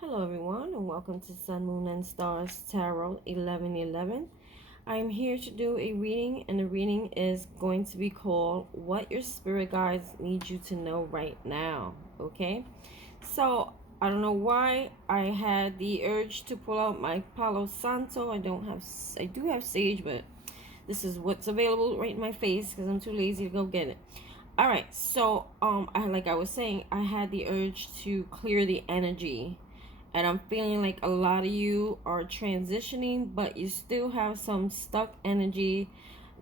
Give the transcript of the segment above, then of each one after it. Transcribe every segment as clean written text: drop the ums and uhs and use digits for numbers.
Hello everyone and welcome to Sun, Moon and Stars Tarot 1111. I'm here to do a reading, and the reading is going to be called What Your Spirit Guides Need You to Know Right Now. Okay, so I don't know why I had the urge to pull out my Palo Santo. I do have sage, but this is what's available right in my face because I'm too lazy to go get it. All right, so like I was saying, I had the urge to clear the energy, and I'm feeling like a lot of you are transitioning, but you still have some stuck energy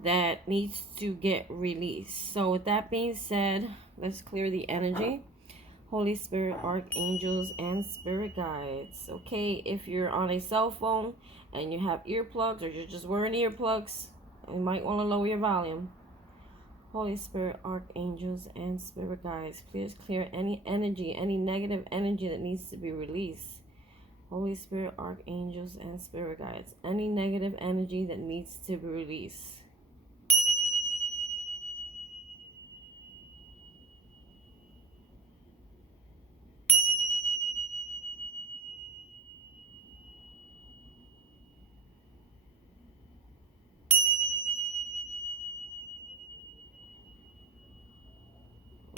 that needs to get released. So with that being said, let's clear the energy. Holy Spirit, archangels, and spirit guides. Okay, if you're on a cell phone and you have earplugs, or you're just wearing earplugs, you might want to lower your volume. Holy Spirit, archangels, and spirit guides, please clear any energy, any negative energy that needs to be released. Holy Spirit, archangels, and spirit guides, any negative energy that needs to be released.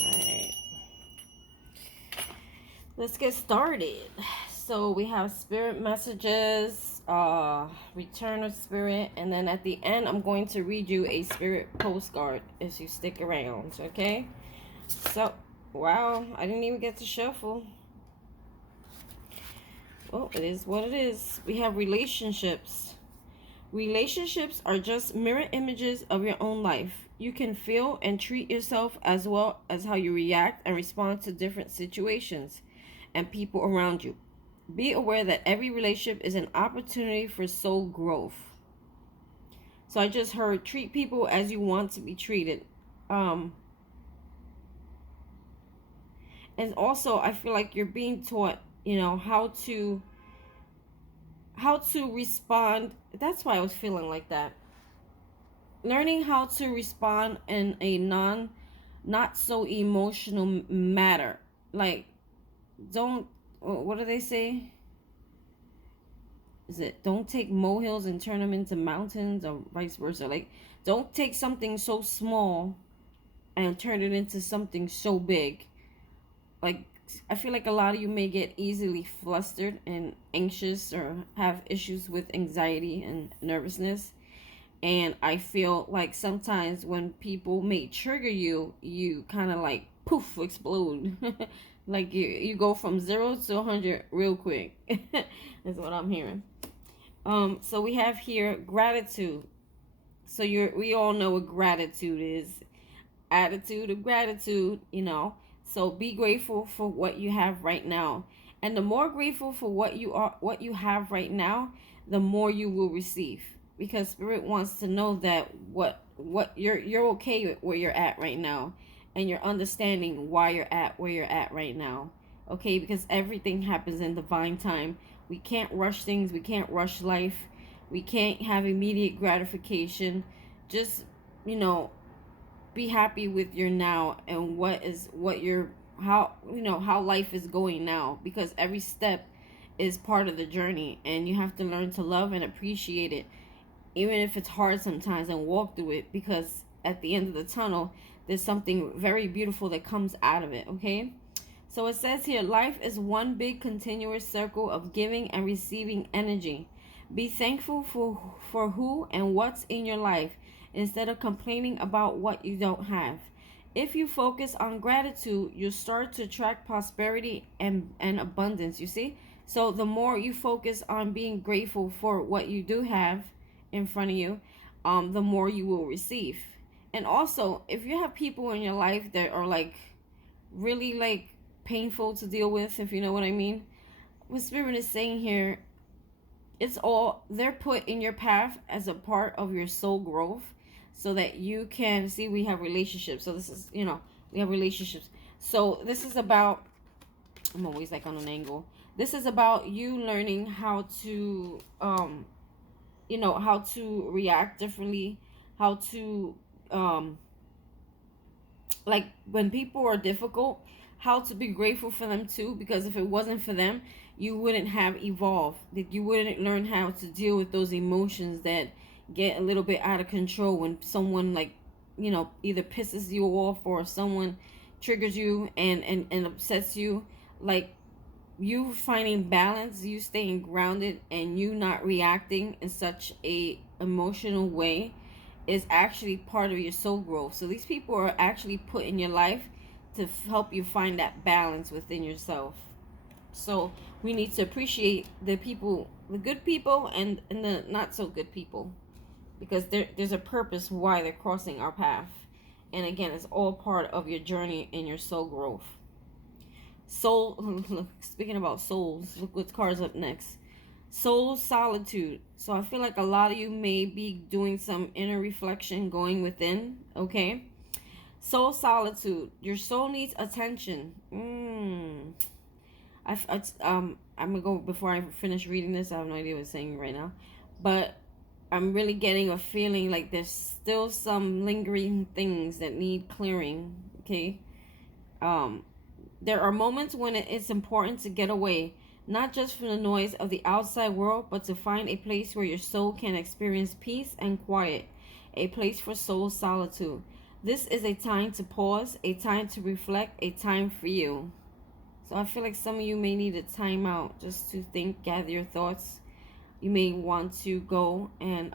Right. Let's get started. So we have spirit messages, return of spirit, and then at the end I'm going to read you a spirit postcard if you stick around, okay? So, wow, I didn't even get to shuffle. Well, it is what it is. We have relationships. Relationships are just mirror images of your own life. You can feel and treat yourself as well as how you react and respond to different situations and people around you. Be aware that every relationship is an opportunity for soul growth. So I just heard treat people as you want to be treated. And also I feel like you're being taught, how to respond. That's why I was feeling like that. Learning how to respond in a not so emotional matter. Like, don't, what do they say? Is it don't take molehills and turn them into mountains, or vice versa? Like, don't take something so small and turn it into something so big. Like, I feel like a lot of you may get easily flustered and anxious, or have issues with anxiety and nervousness. And I feel like sometimes when people may trigger you, you kind of like poof explode. Like you go from 0 to 100 real quick. That's what I'm hearing. So we have here gratitude. So we all know what gratitude is. Attitude of gratitude. So be grateful for what you have right now. And the more grateful for what you have right now, the more you will receive. Because spirit wants to know that what you're okay with where you're at right now, and you're understanding why you're at where you're at right now. Okay, because everything happens in divine time. We can't rush things, we can't rush life, we can't have immediate gratification. Just, be happy with your now, and how life is going now, because every step is part of the journey, and you have to learn to love and appreciate it, even if it's hard sometimes, and walk through it, because at the end of the tunnel there's something very beautiful that comes out of it. Okay, so it says here, life is one big continuous circle of giving and receiving energy. Be thankful for who and what's in your life, instead of complaining about what you don't have. If you focus on gratitude, you'll start to attract prosperity and abundance, you see? So the more you focus on being grateful for what you do have in front of you, the more you will receive. And also, if you have people in your life that are like really like painful to deal with, if you know what I mean, what Spirit is saying here, they're put in your path as a part of your soul growth, so that you can see. We have relationships. So this is, we have relationships. So this is about, I'm always like on an angle. This is about you learning how to, how to react differently, how to, like when people are difficult, how to be grateful for them too, because if it wasn't for them, you wouldn't have evolved. That you wouldn't learn how to deal with those emotions that get a little bit out of control when someone, like, either pisses you off or someone triggers you and upsets you. Like, you finding balance, you staying grounded, and you not reacting in such a emotional way is actually part of your soul growth. So these people are actually put in your life to help you find that balance within yourself. So we need to appreciate the people, the good people, and the not so good people, because there's a purpose why they're crossing our path. And again, it's all part of your journey and your soul growth. Soul, speaking about souls, look what card's up next. Soul Solitude. So I feel like a lot of you may be doing some inner reflection, going within. Okay. Soul Solitude. Your soul needs attention. I'm gonna go before I finish reading this. I have no idea what it's saying right now, but I'm really getting a feeling like there's still some lingering things that need clearing. Okay. There are moments when it's important to get away, not just from the noise of the outside world, but to find a place where your soul can experience peace and quiet, a place for soul solitude. This is a time to pause, a time to reflect, a time for you. So I feel like some of you may need a time out just to think, gather your thoughts. You may want to go and,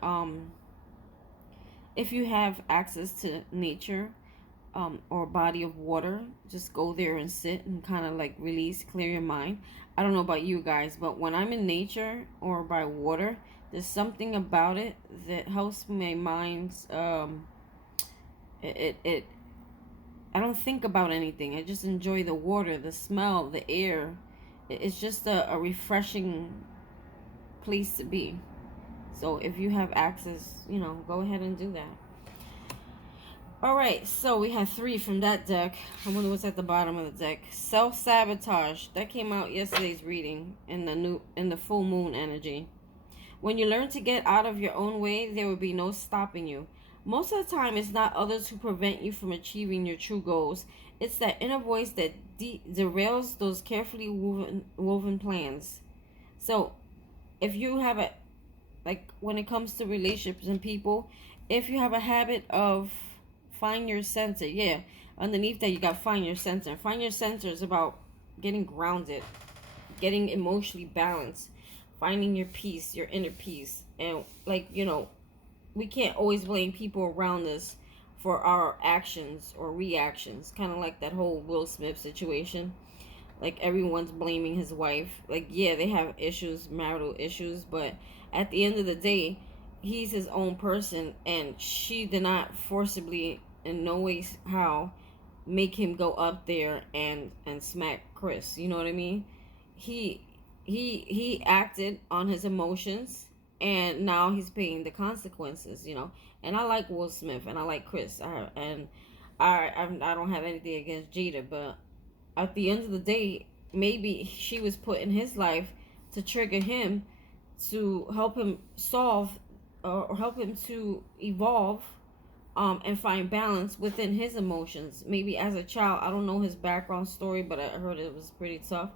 if you have access to nature, or a body of water, just go there and sit and kind of like release, clear your mind. I don't know about you guys, but when I'm in nature or by water, there's something about it that helps my mind. It I don't think about anything. I just enjoy the water, the smell, the air. It's just a refreshing place to be. So if you have access, go ahead and do that. All right, so we have 3 from that deck. I wonder what's at the bottom of the deck. Self-sabotage. That came out yesterday's reading in the full moon energy. When you learn to get out of your own way, there will be no stopping you. Most of the time, it's not others who prevent you from achieving your true goals. It's that inner voice that derails those carefully woven plans. So, if you have when it comes to relationships and people, if you have a habit of find your center, underneath that you got find your center. Find your center is about getting grounded, getting emotionally balanced, finding your peace, your inner peace. And we can't always blame people around us for our actions or reactions. Kind of like that whole Will Smith situation. Like, everyone's blaming his wife. Like, yeah, they have issues, marital issues, but at the end of the day, he's his own person, and she did not forcibly, in no way how, make him go up there and smack Chris. You know what I mean? He acted on his emotions, and now he's paying the consequences. And I like Will Smith, and I like Chris, and I don't have anything against Jada, but at the end of the day, maybe she was put in his life to trigger him, to help him solve or help him to evolve, and find balance within his emotions. Maybe as a child, I don't know his background story, but I heard it was pretty tough.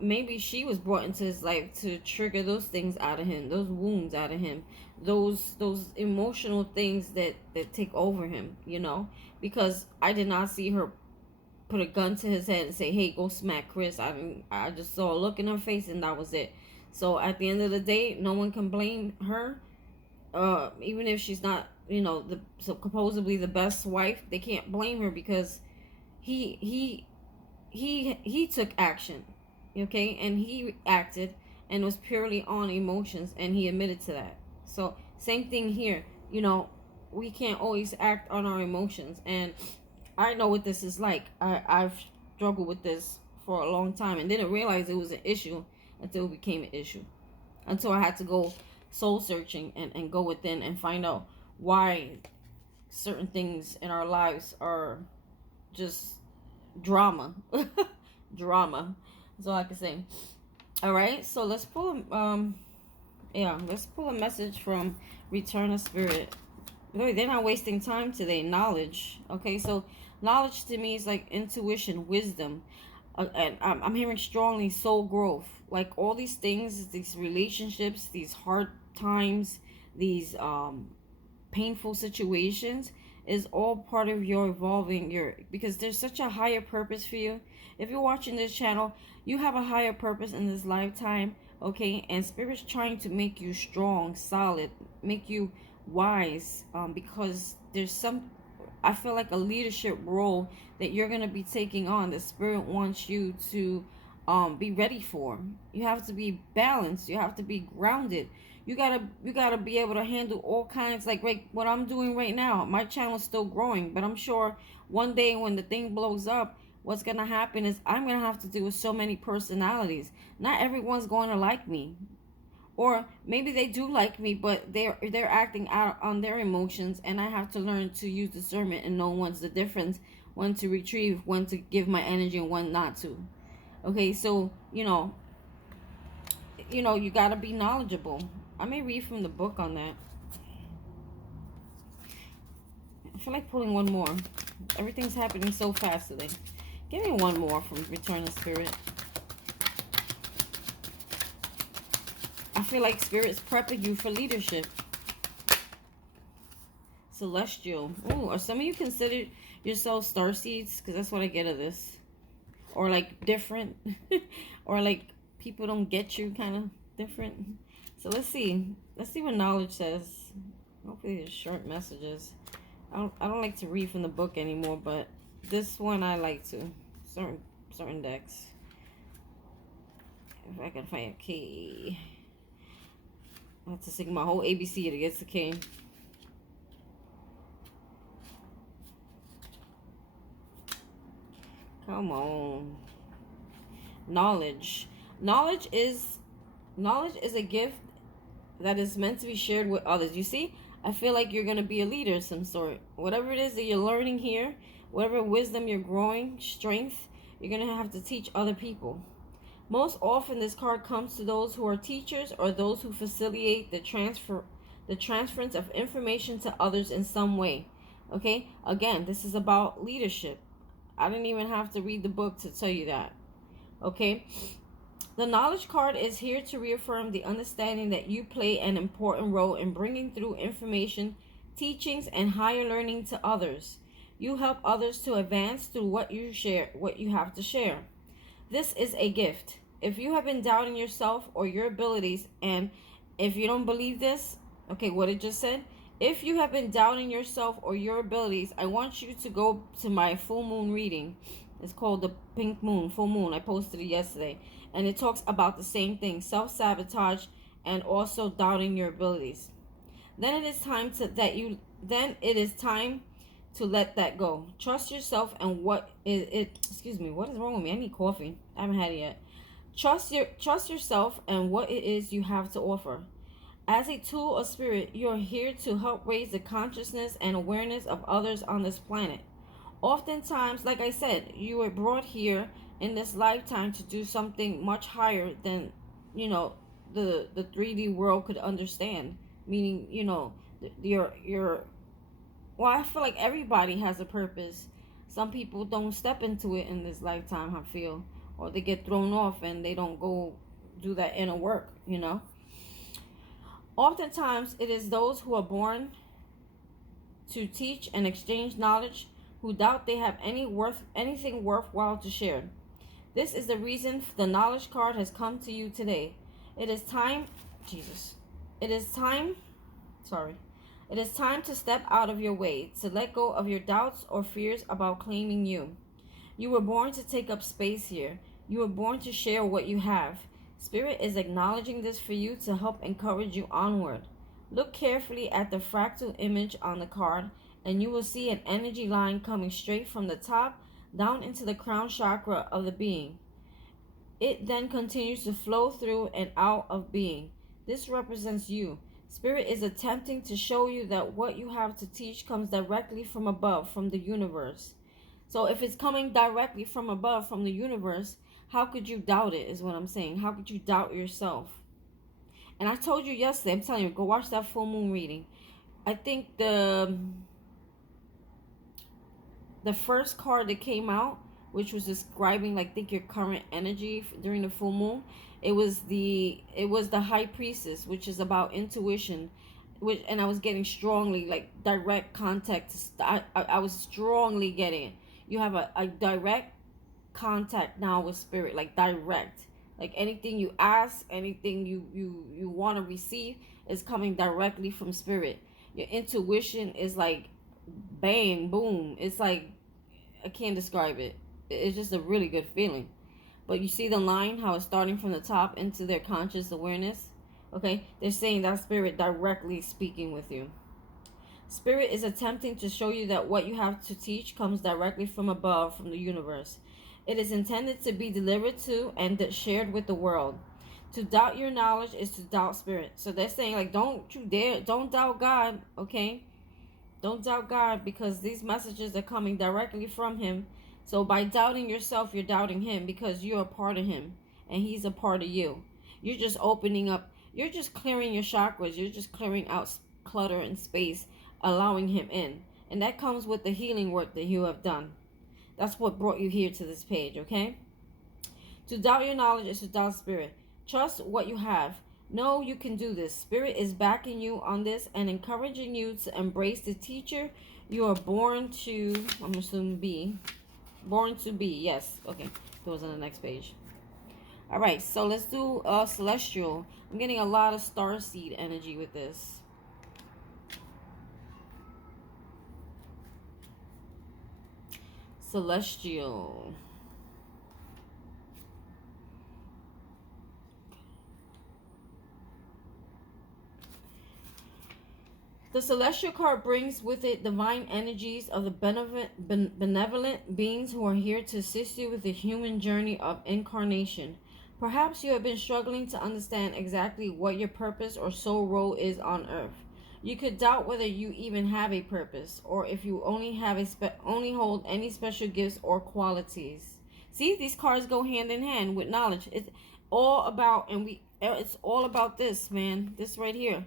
Maybe she was brought into his life to trigger those things out of him, those wounds out of him, those emotional things that take over him, because I did not see her put a gun to his head and say, hey, go smack Chris. I just saw a look in her face, and that was it. So at the end of the day, no one can blame her. Even if she's not, supposedly the best wife, they can't blame her, because he took action, okay, and he acted, and was purely on emotions, and he admitted to that. So same thing here. We can't always act on our emotions, and I know what this is like. I've struggled with this for a long time and didn't realize it was an issue until it became an issue. Until I had to go soul searching and go within and find out why certain things in our lives are just drama. Drama. That's all I can say. All right, so let's pull let's pull a message from Return of Spirit. They're not wasting time today. Knowledge. Okay, so knowledge to me is like intuition, wisdom. And I'm hearing strongly soul growth. Like all these things, these relationships, these hard times, these painful situations is all part of your evolving your, because there's such a higher purpose for you. If you're watching this channel, you have a higher purpose in this lifetime. Okay, and spirit's trying to make you strong, solid, make you wise, because there's some, I feel like a leadership role that you're going to be taking on that spirit wants you to be ready for. You have to be balanced, you have to be grounded. You gotta be able to handle all kinds, like right, what I'm doing right now. My channel's still growing, but I'm sure one day when the thing blows up, what's gonna happen is I'm gonna have to deal with so many personalities. Not everyone's going to like me, or maybe they do like me, but they're acting out on their emotions, and I have to learn to use discernment and know when's the difference, when to retrieve, when to give my energy, and when not to. Okay, so you gotta be knowledgeable. I may read from the book on that. I feel like pulling one more. Everything's happening so fast today. Give me one more from Return of Spirit. I feel like Spirit's prepping you for leadership. Celestial. Ooh, are some of you consider yourselves starseeds? Because that's what I get of this. Or like different. Or like people don't get you, kind of different. So let's see. Let's see what knowledge says. Hopefully there's short messages. I don't like to read from the book anymore, but this one I like to. Certain decks. If I can find a key. I have to sing my whole ABC to get the key. Come on. Knowledge. Knowledge is a gift that is meant to be shared with others. You see, I feel like you're going to be a leader of some sort. Whatever it is that you're learning here, whatever wisdom you're growing, strength, you're going to have to teach other people. Most often, this card comes to those who are teachers or those who facilitate the transference of information to others in some way. Okay? Again, this is about leadership. I didn't even have to read the book to tell you that. Okay? The knowledge card is here to reaffirm the understanding that you play an important role in bringing through information, teachings, and higher learning to others. You help others to advance through what you have to share. This is a gift. If you have been doubting yourself or your abilities, and if you don't believe this, okay, what it just said, if you have been doubting yourself or your abilities, I want you to go to my full moon reading. It's called the Pink Moon, Full Moon. I posted it yesterday. And it talks about the same thing, self-sabotage and also doubting your abilities. Then it is time to let that go. Trust yourself and what is wrong with me? I need coffee. I haven't had it yet. Trust yourself and what it is you have to offer. As a tool of spirit, you are here to help raise the consciousness and awareness of others on this planet. Oftentimes, like I said, you were brought here in this lifetime to do something much higher than, the 3D world could understand. Meaning, well, I feel like everybody has a purpose. Some people don't step into it in this lifetime, I feel. Or they get thrown off and they don't go do that inner work, Oftentimes, it is those who are born to teach and exchange knowledge who doubt they have anything worthwhile to share. This is the reason the knowledge card has come to you today. It is time to step out of your way, to let go of your doubts or fears about claiming you. You were born to take up space here. You were born to share what you have. Spirit is acknowledging this for you to help encourage you onward. Look carefully at the fractal image on the card, and you will see an energy line coming straight from the top down into the crown chakra of the being. It then continues to flow through and out of being. This represents you. Spirit is attempting to show you that what you have to teach comes directly from above, from the universe. So if it's coming directly from above, from the universe, how could you doubt it, is what I'm saying. How could you doubt yourself? And I told you yesterday, I'm telling you, go watch that full moon reading. I think the first card that came out, which was describing like think your current energy during the full moon, it was the high priestess, which is about intuition, which, and I was getting strongly like direct contact. I was strongly getting, you have a direct contact now with spirit, like direct, like anything you ask, anything you want to receive is coming directly from spirit. Your intuition is like bang boom, it's like I can't describe it. It's just a really good feeling. But you see the line, how it's starting from the top into their conscious awareness. Okay, they're saying that spirit directly speaking with you. Spirit is attempting to show you that what you have to teach comes directly from above, from the universe. It is intended to be delivered to and shared with the world. To doubt your knowledge is to doubt spirit. So they're saying, like, don't doubt God, okay? Don't doubt God, because these messages are coming directly from Him. So by doubting yourself, you're doubting Him, because you're a part of Him and He's a part of you. You're just opening up, you're just clearing your chakras, you're just clearing out clutter and space, allowing Him in. And that comes with the healing work that you have done. That's what brought you here to this page, okay? To doubt your knowledge is to doubt spirit. Trust what you have. Know you can do this. Spirit is backing you on this and encouraging you to embrace the teacher you are born to, I'm assuming be. Born to be, yes. Okay, goes on the next page. All right, so let's do Celestial. I'm getting a lot of starseed energy with this. Celestial. The celestial card brings with it divine energies of the benevolent beings who are here to assist you with the human journey of incarnation. Perhaps you have been struggling to understand exactly what your purpose or soul role is on earth. You could doubt whether you even have a purpose, or if you only have only hold any special gifts or qualities. See, these cards go hand in hand with knowledge. It's all about, it's all about this, man. This right here,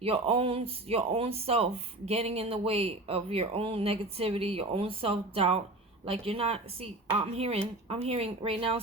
your own self getting in the way of your own negativity, your own self-doubt. Like, you're not, see, I'm hearing right now,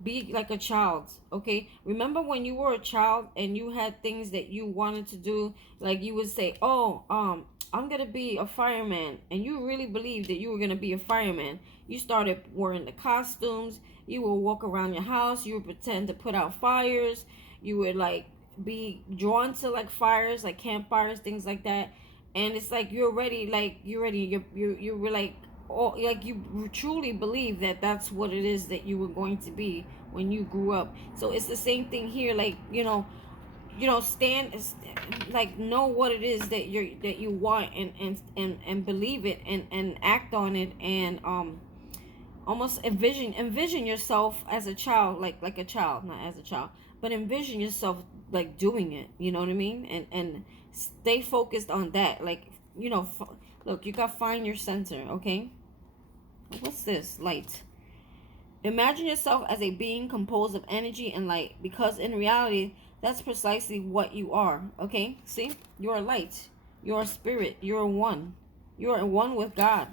be like a child, okay? Remember when you were a child and you had things that you wanted to do, like you would say, oh, I'm gonna be a fireman, and you really believed that you were gonna be a fireman. You started wearing the costumes, you would walk around your house, you would pretend to put out fires, you would like be drawn to like fires, like campfires, things like that. And it's like you're ready, you were like, oh, like you truly believe that that's what it is that you were going to be when you grew up. So it's the same thing here, like, stand, like, know what it is that you want, and believe it, and act on it, and almost envision yourself as a child, like a child, not as a child, but envision yourself like doing it, you know what I mean? And stay focused on that, like, look, you gotta find your center, okay? What's this? Light. Imagine yourself as a being composed of energy and light, because in reality that's precisely what you are, okay? See, you're light, you're spirit, you're one, you're one with God,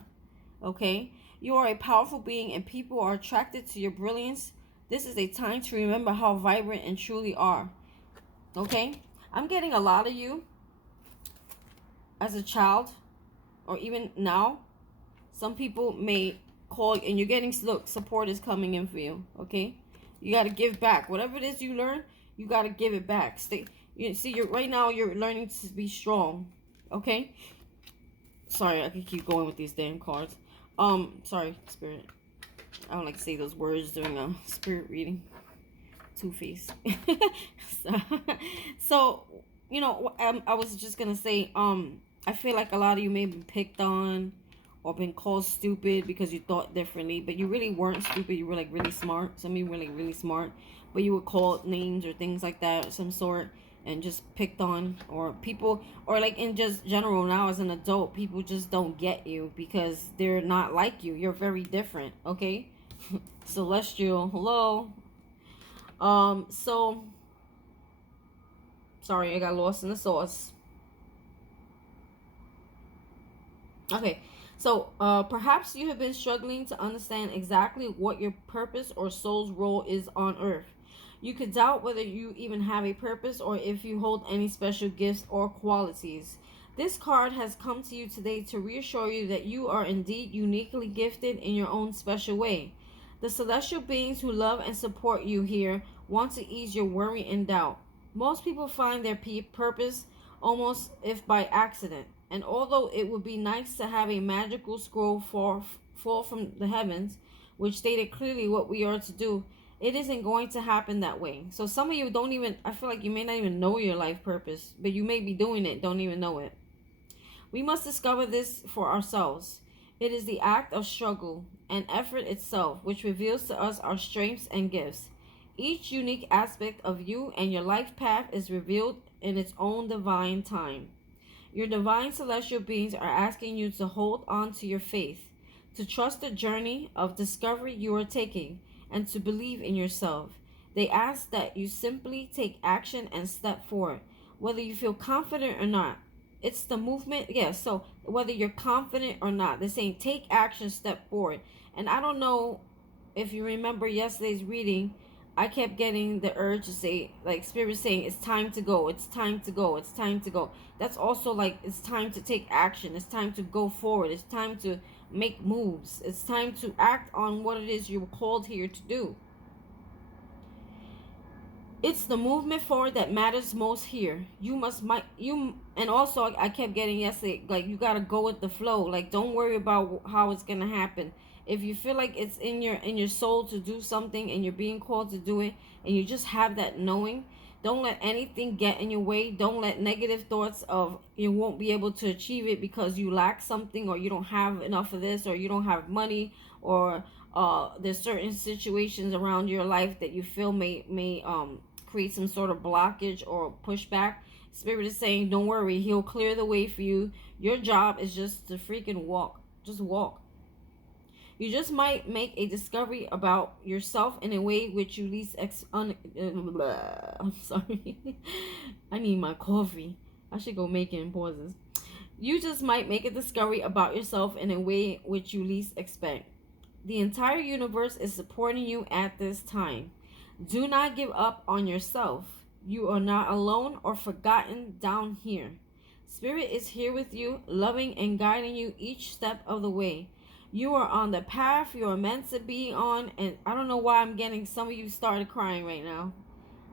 okay? You are a powerful being and people are attracted to your brilliance. This is a time to remember how vibrant and truly are, okay? I'm getting a lot of you as a child, or even now. Some people may call, and you're getting, look, support is coming in for you, okay? You got to give back whatever it is you learn. You got to give it back. You're right now, you're learning to be strong, okay? Sorry, I could keep going with these damn cards. Sorry, spirit, I don't like to say those words during a spirit reading. Two-Face. So, I was just gonna say, I feel like a lot of you may have been picked on or been called stupid because you thought differently, but you really weren't stupid. You were like really smart. Some of you were like really smart, but you were called names or things like that of some sort, and just picked on, or people, or like in just general now as an adult, people just don't get you because they're not like you. You're very different, okay? Celestial, hello. So sorry, I got lost in the sauce. Okay, so perhaps you have been struggling to understand exactly what your purpose or soul's role is on earth. You could doubt whether you even have a purpose or if you hold any special gifts or qualities. This card has come to you today to reassure you that you are indeed uniquely gifted in your own special way. The celestial beings who love and support you here want to ease your worry and doubt. Most people find their purpose almost if by accident. And although it would be nice to have a magical scroll fall from the heavens, which stated clearly what we are to do, it isn't going to happen that way. So some of you don't even, I feel like you may not even know your life purpose, but you may be doing it, don't even know it. We must discover this for ourselves. It is the act of struggle and effort itself which reveals to us our strengths and gifts. Each unique aspect of you and your life path is revealed in its own divine time. Your divine celestial beings are asking you to hold on to your faith, to trust the journey of discovery you are taking, and to believe in yourself. They ask that you simply take action and step forward, whether you feel confident or not. It's the movement, yes. So whether you're confident or not, they're saying take action, step forward. And I don't know if you remember yesterday's reading, I kept getting the urge to say, like, Spirit saying, it's time to go, it's time to go, it's time to go. That's also like, it's time to take action, it's time to go forward, it's time to make moves, it's time to act on what it is you were called here to do. It's the movement forward that matters most here. And also I kept getting yesterday, like, you gotta go with the flow. Like, don't worry about how it's gonna happen. If you feel like it's in your soul to do something and you're being called to do it, and you just have that knowing, don't let anything get in your way. Don't let negative thoughts of you won't be able to achieve it because you lack something, or you don't have enough of this, or you don't have money, or there's certain situations around your life that you feel may create some sort of blockage or pushback. Spirit is saying, don't worry, he'll clear the way for you. Your job is just to freaking walk. Just walk. You just might make a discovery about yourself in a way which you least I'm sorry. I need my coffee. I should go making pauses. You just might make a discovery about yourself in a way which you least expect. The entire universe is supporting you at this time. Do not give up on yourself. You are not alone or forgotten down here. Spirit is here with you, loving and guiding you each step of the way. You are on the path you are meant to be on, and I don't know why I'm getting some of you started crying right now.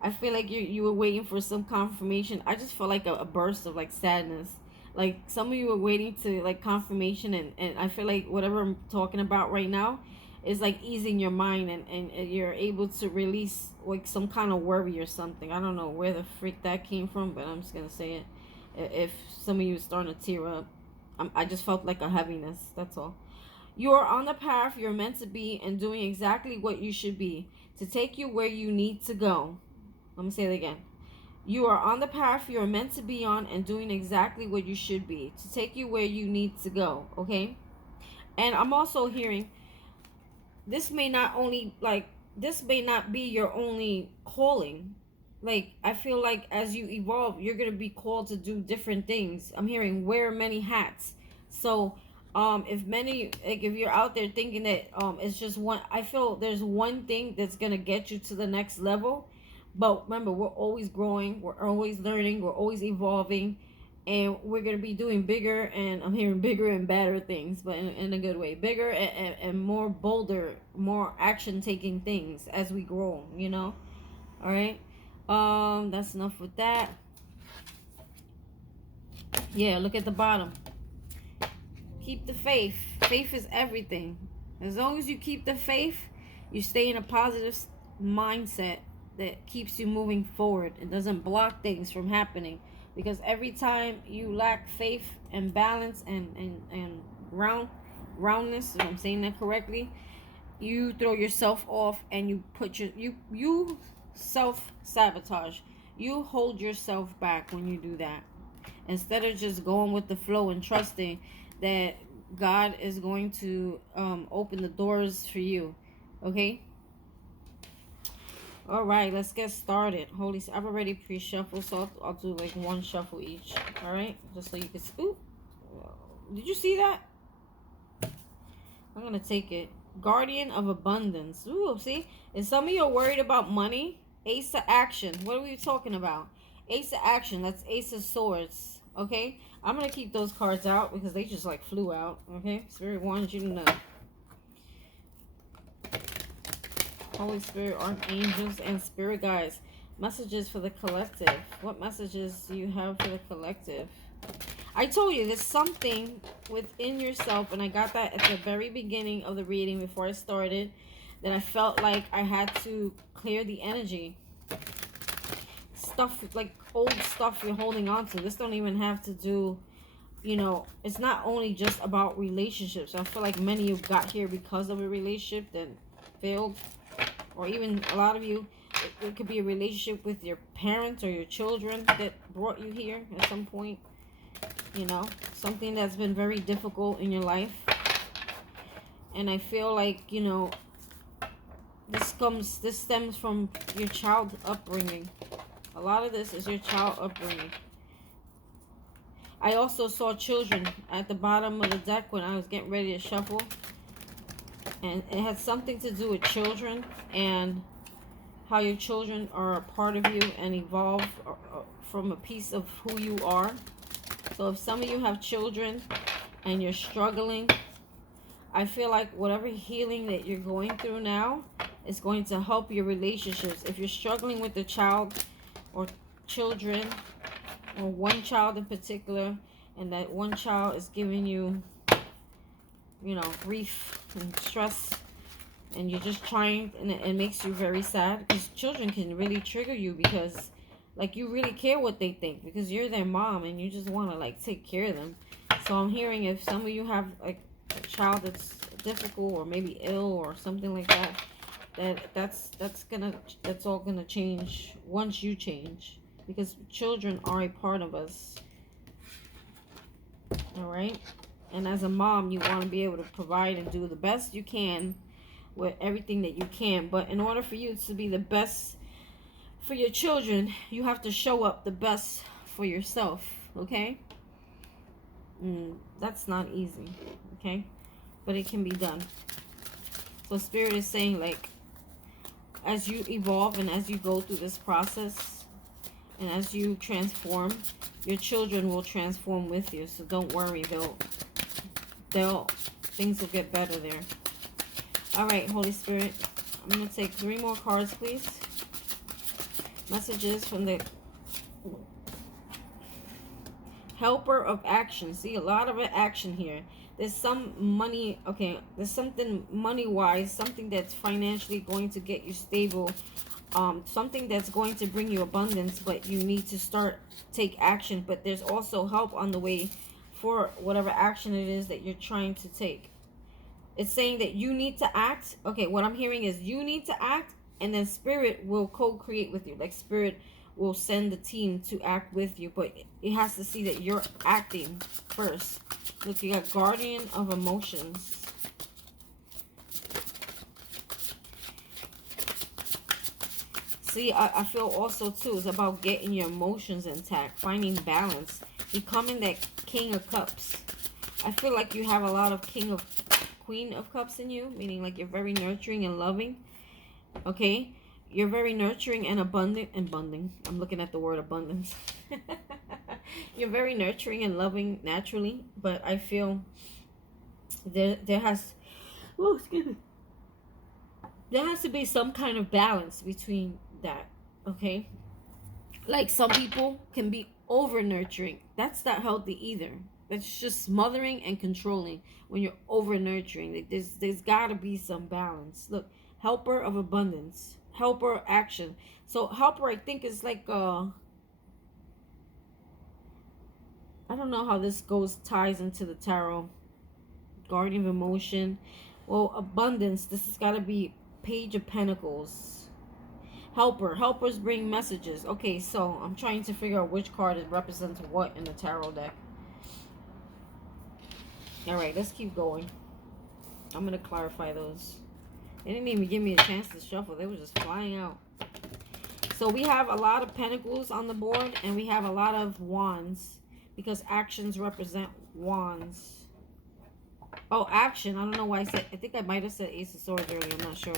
I feel like you were waiting for some confirmation. I just felt like a burst of like sadness. Like some of you were waiting to like confirmation, and I feel like whatever I'm talking about right now is like easing your mind, and you're able to release like some kind of worry or something. I don't know where the freak that came from, but I'm just gonna say it. If some of you are starting to tear up, I just felt like a heaviness. That's all. You are on the path you're meant to be and doing exactly what you should be to take you where you need to go. Let me say it again. You are on the path you're meant to be on and doing exactly what you should be to take you where you need to go, okay? And I'm also hearing this may not be your only calling. Like, I feel like as you evolve, you're going to be called to do different things. I'm hearing wear many hats. So if you're out there thinking that it's just one, I feel there's one thing that's going to get you to the next level. But remember, we're always growing, we're always learning, we're always evolving, and we're going to be doing bigger, and I'm hearing bigger and better things, but in a good way. Bigger and more bolder, more action taking things as we grow, you know? All right? That's enough with that. Yeah, look at the bottom. Keep the faith. Faith is everything. As long as you keep the faith, you stay in a positive mindset that keeps you moving forward. It doesn't block things from happening. Because every time you lack faith and balance and roundness, if I'm saying that correctly, you throw yourself off, and you self-sabotage. You hold yourself back when you do that. Instead of just going with the flow and trusting that God is going to open the doors for you. Okay? All right, let's get started. I've already pre-shuffled, so I'll do like one shuffle each. All right, just so you can. Ooh, Did you see that? I'm going to take it. Guardian of abundance. Ooh, see? If some of you are worried about money, Ace of action. What are we talking about? Ace of action. That's Ace of swords. Okay? I'm going to keep those cards out because they just like flew out. Okay? Spirit wants you to know. Holy Spirit, archangels, and spirit guides. Messages for the collective. What messages do you have for the collective? I told you there's something within yourself, and I got that at the very beginning of the reading before I started, that I felt like I had to clear the energy. Stuff, like old stuff you're holding on to. This don't even have to do, you know, it's not only just about relationships. I feel like many of you got here because of a relationship that failed, or even a lot of you, it could be a relationship with your parents or your children that brought you here at some point. You know, something that's been very difficult in your life. And I feel like, you know, this stems from your child upbringing. A lot of this is your child upbringing. I also saw children at the bottom of the deck when I was getting ready to shuffle. And it had something to do with children and how your children are a part of you and evolve from a piece of who you are. So if some of you have children and you're struggling, I feel like whatever healing that you're going through now is going to help your relationships. If you're struggling with a child or children, or one child in particular, and that one child is giving you, you know, grief and stress, and you're just trying, and it makes you very sad, because children can really trigger you, because like you really care what they think, because you're their mom and you just want to like take care of them. So I'm hearing if some of you have like a child that's difficult or maybe ill or something like that, that's all gonna change once you change, because children are a part of us. All right, and as a mom, you want to be able to provide and do the best you can with everything that you can. But in order for you to be the best for your children, you have to show up the best for yourself. Okay? That's not easy. Okay? But it can be done. So Spirit is saying, like, as you evolve and as you go through this process and as you transform, your children will transform with you. So don't worry, things will get better there. All right, Holy Spirit, I'm going to take 3 more cards, please. Messages from the helper of action. See, a lot of action here. There's some money. Okay, there's something money-wise, something that's financially going to get you stable. Something that's going to bring you abundance, but you need to take action. But there's also help on the way for whatever action it is that you're trying to take. It's saying that you need to act. Okay, what I'm hearing is you need to act, and then Spirit will co-create with you. Like Spirit will send the team to act with you, but it has to see that you're acting first. Look, you got Guardian of Emotions. See, I feel also too, it's about getting your emotions intact, finding balance, becoming that King of Cups. I feel like you have a lot of Queen of Cups in you, meaning like you're very nurturing and loving. Okay, you're very nurturing and abundant. I'm looking at the word abundance. You're very nurturing and loving naturally, but I feel there has to be some kind of balance between that. Okay, like some people can be over nurturing. That's not healthy either. That's just smothering and controlling when you're over nurturing. There's got to be some balance. Look, helper of abundance, helper action. So helper, I think, is like I don't know how this ties into the tarot. Guardian of emotion. Well, abundance. This has got to be Page of Pentacles. Helpers bring messages. Okay, so I'm trying to figure out which card it represents what in the tarot deck. All right, let's keep going. I'm going to clarify those. They didn't even give me a chance to shuffle. They were just flying out. So we have a lot of pentacles on the board, and we have a lot of wands, because actions represent Wands. Oh, action. I don't know why I think I might have said Ace of Swords earlier. I'm not sure.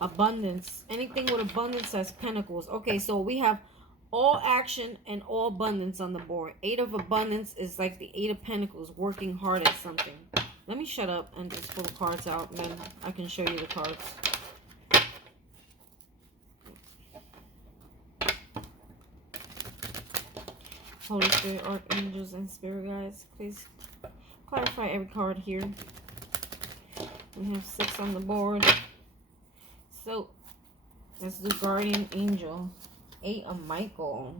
Abundance. Anything with abundance has pentacles. Okay, so we have all action and all abundance on the board. Eight of abundance is like the Eight of Pentacles, working hard at something. Let me shut up and just pull the cards out, and then I can show you the cards. Holy Spirit, Archangels, and Spirit Guides, please clarify every card here. We have 6 on the board. So, let's do Guardian Angel. 8 of Michael.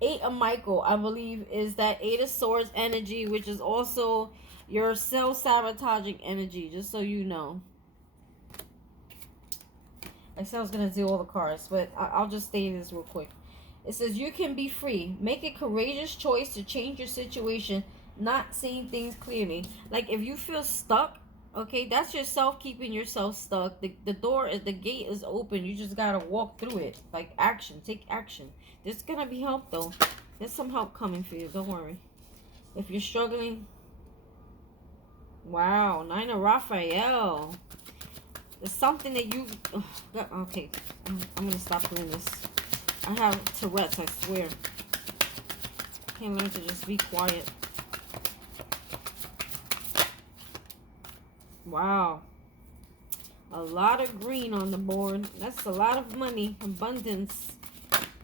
8 of Michael, I believe, is that 8 of Swords energy, which is also your self-sabotaging energy, just so you know. I said I was going to do all the cards, but I'll just state this real quick. It says, you can be free. Make a courageous choice to change your situation, not seeing things clearly. Like, if you feel stuck, okay, that's yourself keeping yourself stuck. The gate is open. You just got to walk through it. Like, action. Take action. There's going to be help, though. There's some help coming for you. Don't worry. If you're struggling. Wow. 9 of Raphael. There's something that you... okay. I'm going to stop doing this. I have Tourette's, I swear. Can't learn to just be quiet. Wow. A lot of green on the board. That's a lot of money. Abundance.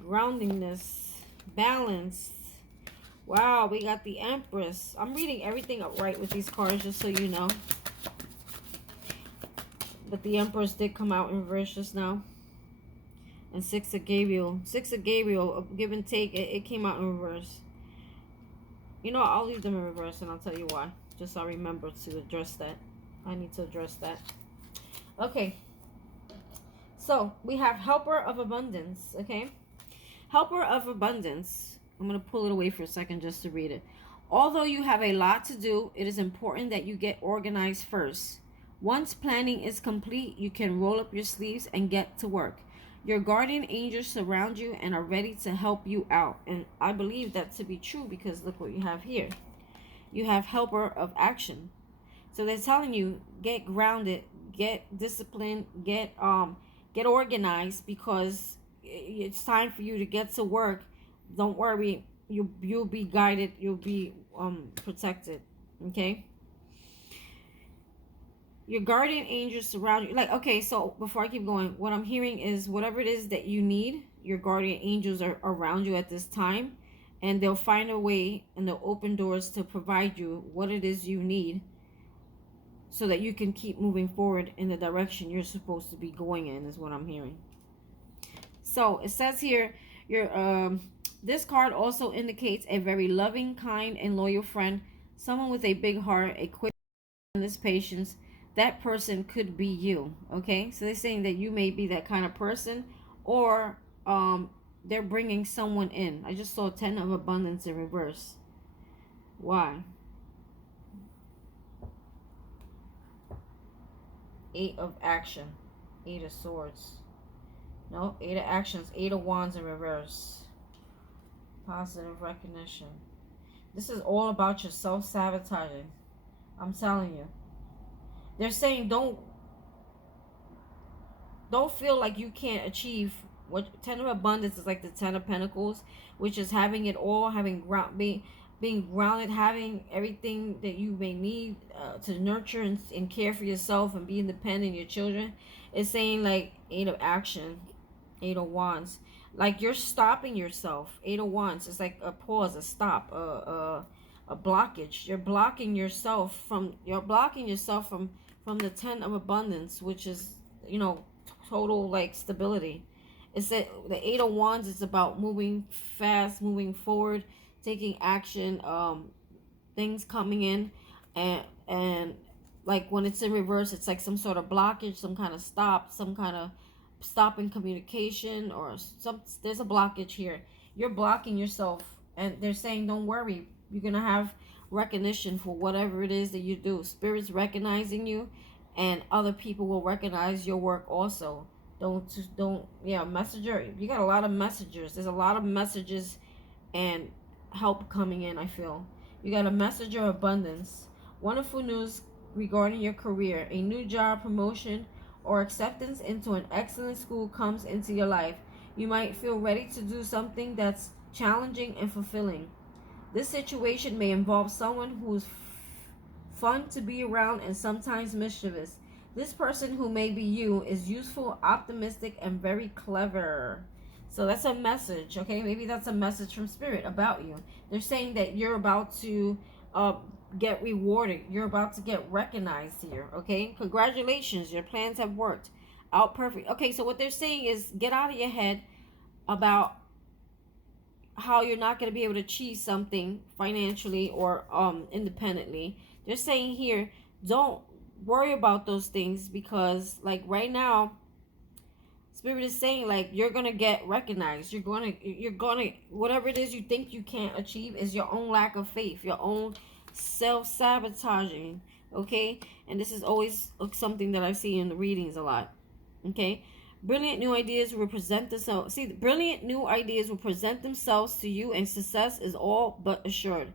Groundingness. Balance. Wow, we got the Empress. I'm reading everything up right with these cards, just so you know. But the Empress did come out in reverse just now. And 6 of Gabriel. 6 of Gabriel, give and take, it came out in reverse. You know, I'll leave them in reverse and I'll tell you why. Just so I remember to address that. I need to address that. Okay. So, we have Helper of Abundance, okay? Helper of Abundance. I'm going to pull it away for a second just to read it. Although you have a lot to do, it is important that you get organized first. Once planning is complete, you can roll up your sleeves and get to work. Your guardian angels surround you and are ready to help you out. And I believe that to be true because look what you have here. You have Helper of Action. So they're telling you, get grounded, get disciplined, get organized, because it's time for you to get to work. Don't worry, you'll be guided, you'll be protected. Okay? Your guardian angels surround you. Like, okay, so before I keep going, what I'm hearing is whatever it is that you need, your guardian angels are around you at this time. And they'll find a way and they'll open doors to provide you what it is you need so that you can keep moving forward in the direction you're supposed to be going in, is what I'm hearing. So it says here, this card also indicates a very loving, kind, and loyal friend, someone with a big heart, a quick patience. That person could be you, okay? So they're saying that you may be that kind of person, or they're bringing someone in. I just saw 10 of Abundance in reverse. Why? 8 of Action. 8 of Swords. No, 8 of Actions. 8 of Wands in reverse. Positive recognition. This is all about your self-sabotaging. I'm telling you. They're saying don't feel like you can't achieve what 10 of Abundance is, like the 10 of Pentacles, which is having it all, having being grounded, having everything that you may need to nurture and care for yourself and be independent, your children. It's saying like 8 of Action, 8 of Wands. Like you're stopping yourself. 8 of Wands. It's like a pause, a stop, a blockage. You're blocking yourself from the 10 of Abundance, which is, you know, total like stability. It's that the 8 of Wands is about moving fast, moving forward, taking action, things coming in, and like when it's in reverse, it's like some sort of blockage, some kind of stop in communication, or there's a blockage here. You're blocking yourself, and they're saying don't worry, you're gonna have recognition for whatever it is that you do. Spirit's recognizing you, and other people will recognize your work also. Yeah, messenger. You got a lot of messengers. There's a lot of messages and help coming in, I feel. You got a messenger of abundance. Wonderful news regarding your career. A new job, promotion, or acceptance into an excellent school comes into your life. You might feel ready to do something that's challenging and fulfilling. This situation may involve someone who's fun to be around and sometimes mischievous. This person, who may be you, is useful, optimistic, and very clever. So that's a message, okay? Maybe that's a message from Spirit about you. They're saying that you're about to get rewarded. You're about to get recognized here, okay? Congratulations, your plans have worked out perfect. Okay, so what they're saying is get out of your head about how you're not going to be able to achieve something financially or independently. They're saying here, don't worry about those things, because like right now, Spirit is saying like you're gonna get recognized. You're gonna whatever it is you think you can't achieve is your own lack of faith, your own self-sabotaging. Okay, and this is always something that I see in the readings a lot. Okay, brilliant new ideas will present themselves. See, brilliant new ideas will present themselves to you, and success is all but assured.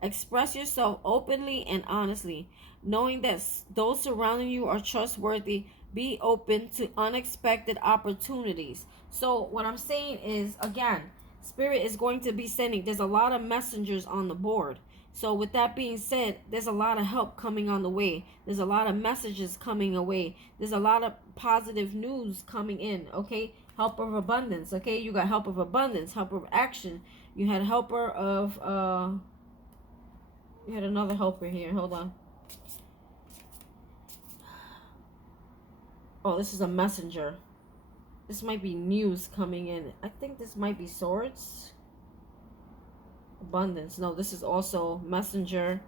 Express yourself openly and honestly, knowing that those surrounding you are trustworthy. Be open to unexpected opportunities. So what I'm saying is, again, Spirit is going to be sending. There's a lot of messengers on the board. So with that being said, there's a lot of help coming on the way. There's a lot of messages coming away. There's a lot of positive news coming in, okay? Help of abundance, okay? You got help of abundance, help of action. You had helper of, you had another helper here. Hold on. Oh, this is a messenger. This might be news coming in. I think this might be swords. Abundance. No, this is also messenger,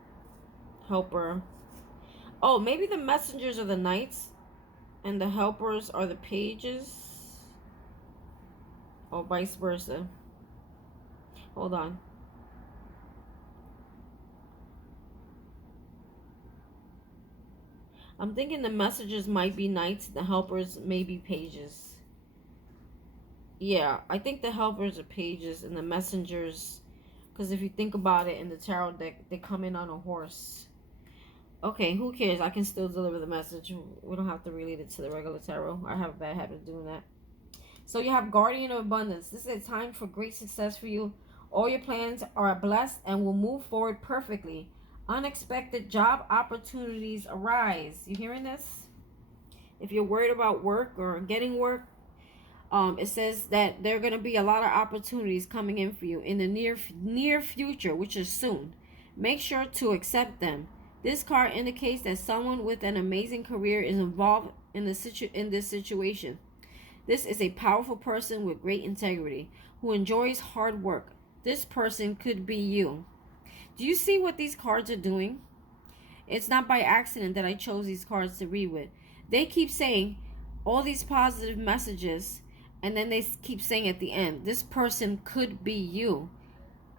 helper. Oh, maybe the messengers are the knights and the helpers are the pages. Or vice versa. Hold on. I'm thinking the messengers might be knights, the helpers may be pages. Yeah, I think the helpers are pages and the messengers, because if you think about it in the tarot deck, they come in on a horse. Okay, who cares? I can still deliver the message. We don't have to relate it to the regular tarot. I have a bad habit of doing that. So you have Guardian of Abundance. This is a time for great success for you. All your plans are blessed and will move forward perfectly. Unexpected job opportunities arise. You hearing this? If you're worried about work or getting work, it says that there are going to be a lot of opportunities coming in for you in the near future, which is soon. Make sure to accept them. This card indicates that someone with an amazing career is involved in this situation. This is a powerful person with great integrity who enjoys hard work. This person could be you. Do you see what these cards are doing? It's not by accident that I chose these cards to read with. They keep saying all these positive messages, and then they keep saying at the end, this person could be you.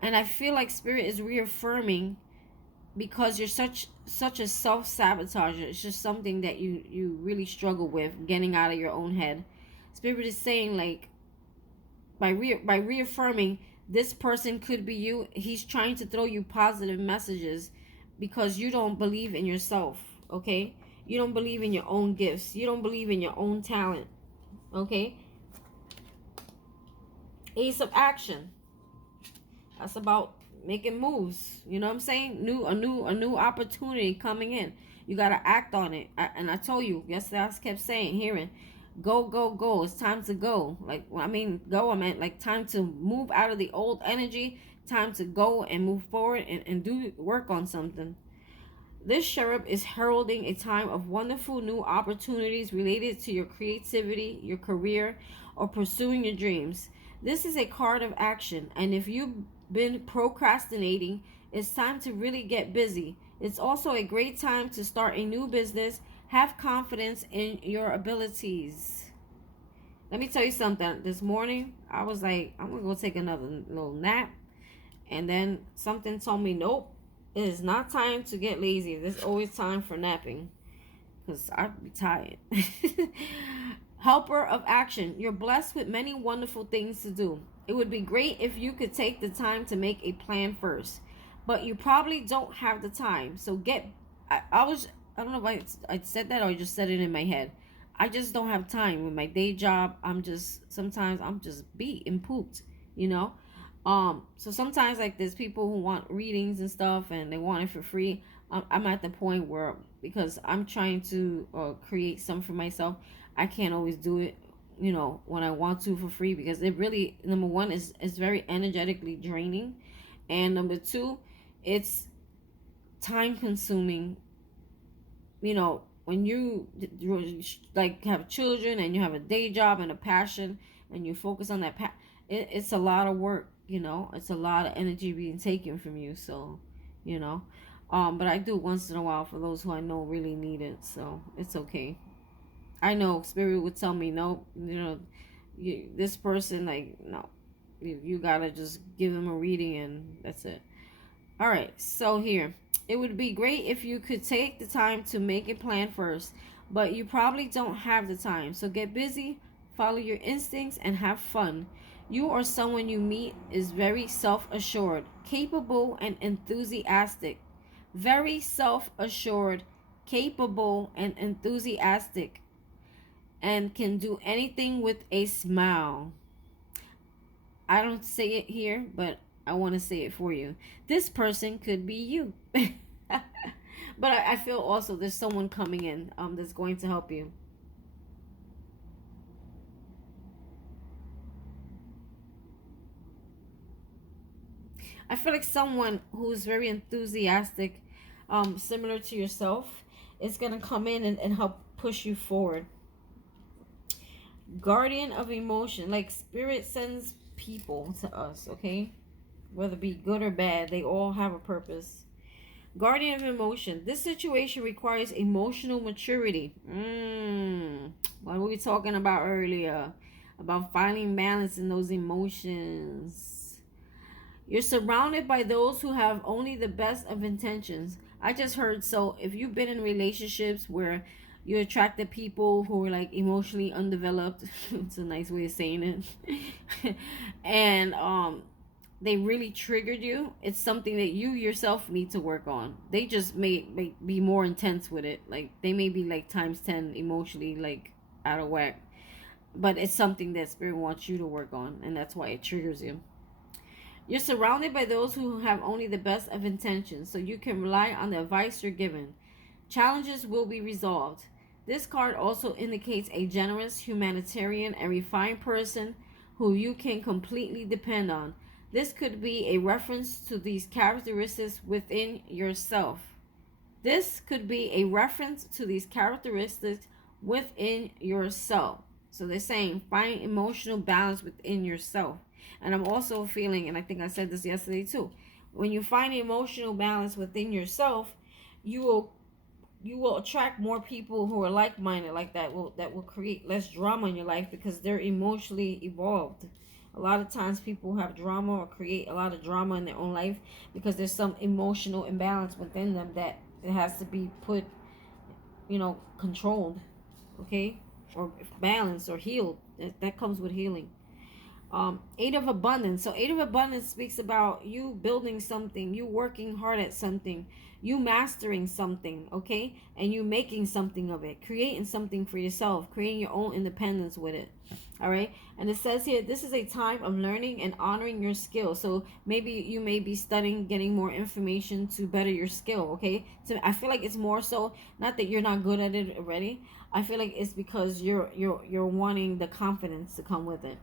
And I feel like Spirit is reaffirming, because you're such a self-sabotager. It's just something that you really struggle with, getting out of your own head. Spirit is saying, like, by reaffirming this person could be you, he's trying to throw you positive messages because you don't believe in yourself, okay? You don't believe in your own gifts. You don't believe in your own talent, okay? Ace of Action. That's about making moves. You know what I'm saying? A new opportunity coming in. You got to act on it. And I told you, yesterday I kept saying, hearing, go. It's time to go. Like, I meant like time to move out of the old energy. Time to go and move forward and do work on something. This cherub is heralding a time of wonderful new opportunities related to your creativity, your career, or pursuing your dreams. This is a card of action, and if you've been procrastinating, it's time to really get busy. It's also a great time to start a new business. Have confidence in your abilities. Let me tell you something. This morning, I was like, I'm going to go take another little nap. And then something told me, nope, it is not time to get lazy. There's always time for napping, because I'd be tired. Helper of action. You're blessed with many wonderful things to do. It would be great if you could take the time to make a plan first, but you probably don't have the time. So get, I don't know if I said that or I just said it in my head. I just don't have time with my day job. Sometimes I'm just beat and pooped, you know? So sometimes like there's people who want readings and stuff and they want it for free. I'm at the point where, because I'm trying to create some for myself, I can't always do it, when I want to for free, because it really, number one, is very energetically draining, and number two, it's time consuming. When you like have children and you have a day job and a passion and you focus on that it's a lot of work. It's a lot of energy being taken from you. So, but I do once in a while for those who I know really need it. So it's okay. I know spirit would tell me no. This person, like, no, you gotta just give them a reading and that's it. All right, so here, it would be great if you could take the time to make a plan first, but you probably don't have the time. So get busy, follow your instincts, and have fun. You or someone you meet is very self-assured, capable, and enthusiastic. Very self-assured, capable, and enthusiastic, and can do anything with a smile. I don't say it here, but I want to say it for you. This person could be you. But I feel also there's someone coming in that's going to help you. I feel like someone who's very enthusiastic, similar to yourself, is going to come in and help push you forward. Guardian of emotion. Like spirit sends people to us, okay? Whether it be good or bad, they all have a purpose. Guardian of emotion. This situation requires emotional maturity. What were we talking about earlier? About finding balance in those emotions. You're surrounded by those who have only the best of intentions. I just heard, so if you've been in relationships where you attracted people who are like emotionally undeveloped, it's a nice way of saying it, and they really triggered you, it's something that you yourself need to work on. They just may be more intense with it. Like they may be like times 10 emotionally, like out of whack. But it's something that spirit wants you to work on, and that's why it triggers you. You're surrounded by those who have only the best of intentions, so you can rely on the advice you're given. Challenges will be resolved. This card also indicates a generous, humanitarian, and refined person who you can completely depend on. This could be a reference to these characteristics within yourself. This could be a reference to these characteristics within yourself. So they're saying find emotional balance within yourself. And I'm also feeling, and I think I said this yesterday too, when you find emotional balance within yourself, you will attract more people who are like-minded, like that will create less drama in your life because they're emotionally evolved. A lot of times people have drama or create a lot of drama in their own life because there's some emotional imbalance within them that it has to be put, controlled, okay, or balanced or healed. That comes with healing. Eight of abundance. So eight of abundance speaks about you building something, you working hard at something, you mastering something, okay, and you making something of it, creating something for yourself, creating your own independence with it. All right. And it says here, this is a time of learning and honoring your skill. So maybe you may be studying, getting more information to better your skill. Okay. So I feel like it's more so not that you're not good at it already. I feel like it's because you're wanting the confidence to come with it.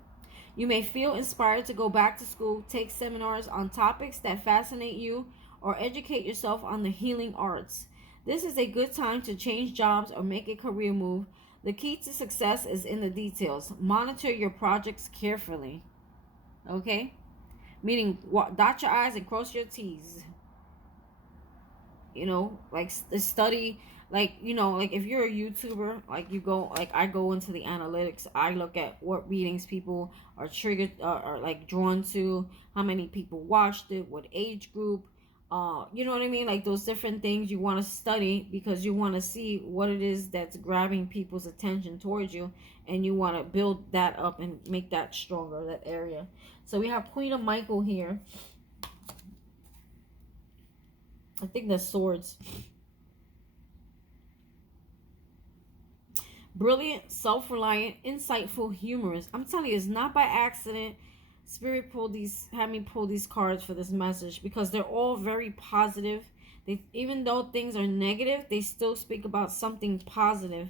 You may feel inspired to go back to school, take seminars on topics that fascinate you, or educate yourself on the healing arts. This is a good time to change jobs or make a career move. The key to success is in the details. Monitor your projects carefully. Okay? Meaning, dot your I's and cross your T's. Like study, like if you're a YouTuber, like you go, like I go into the analytics, I look at what readings people are triggered, are like drawn to, how many people watched it, what age group, You know what I mean? Like those different things you want to study because you want to see what it is that's grabbing people's attention towards you, and you want to build that up and make that stronger, that area. So we have Queen of Michael here. I think that's swords. Brilliant, self-reliant, insightful, humorous. I'm telling you, it's not by accident. Spirit had me pull these cards for this message because they're all very positive. They, even though things are negative, they still speak about something positive,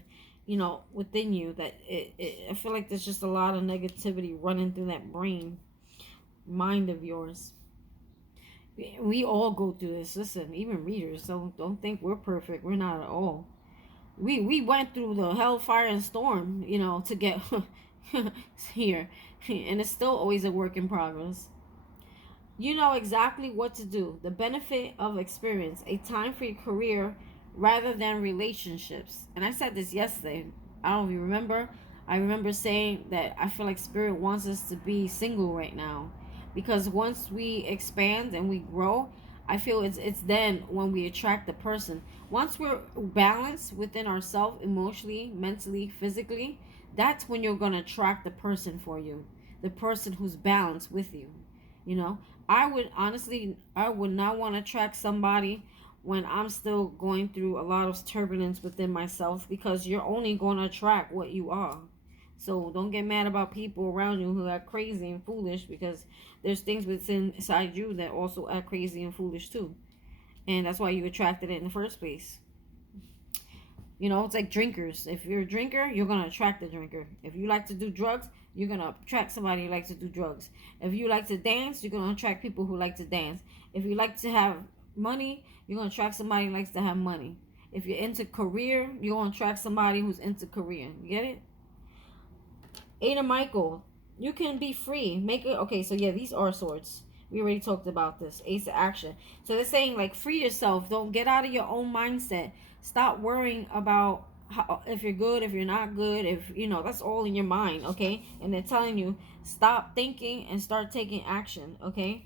within you. That I feel like there's just a lot of negativity running through that mind of yours. We all go through this. Listen, even readers, don't think we're perfect. We're not at all. We went through the hellfire and storm, to get here, and it's still always a work in progress. You know exactly what to do. The benefit of experience, a time for your career rather than relationships. And I said this yesterday. I don't even remember. I remember saying that I feel like Spirit wants us to be single right now, because once we expand and we grow, I feel it's then when we attract the person. Once we're balanced within ourselves, emotionally, mentally, physically, that's when you're going to attract the person for you, the person who's balanced with you. I would not want to attract somebody when I'm still going through a lot of turbulence within myself, because you're only going to attract what you are. So don't get mad about people around you who act crazy and foolish, because there's things within inside you that also act crazy and foolish too. And that's why you attracted it in the first place. It's like drinkers. If you're a drinker, you're going to attract a drinker. If you like to do drugs, you're going to attract somebody who likes to do drugs. If you like to dance, you're going to attract people who like to dance. If you like to have money, you're going to attract somebody who likes to have money. If you're into career, you're going to attract somebody who's into career. You get it? Eight of Michael. You can be free. Make it. Okay, so yeah, these are swords. We already talked about this. Ace of action. So they're saying, like, free yourself. Don't get out of your own mindset. Stop worrying about if you're good, if you're not good, if that's all in your mind, okay? And they're telling you, stop thinking and start taking action, okay?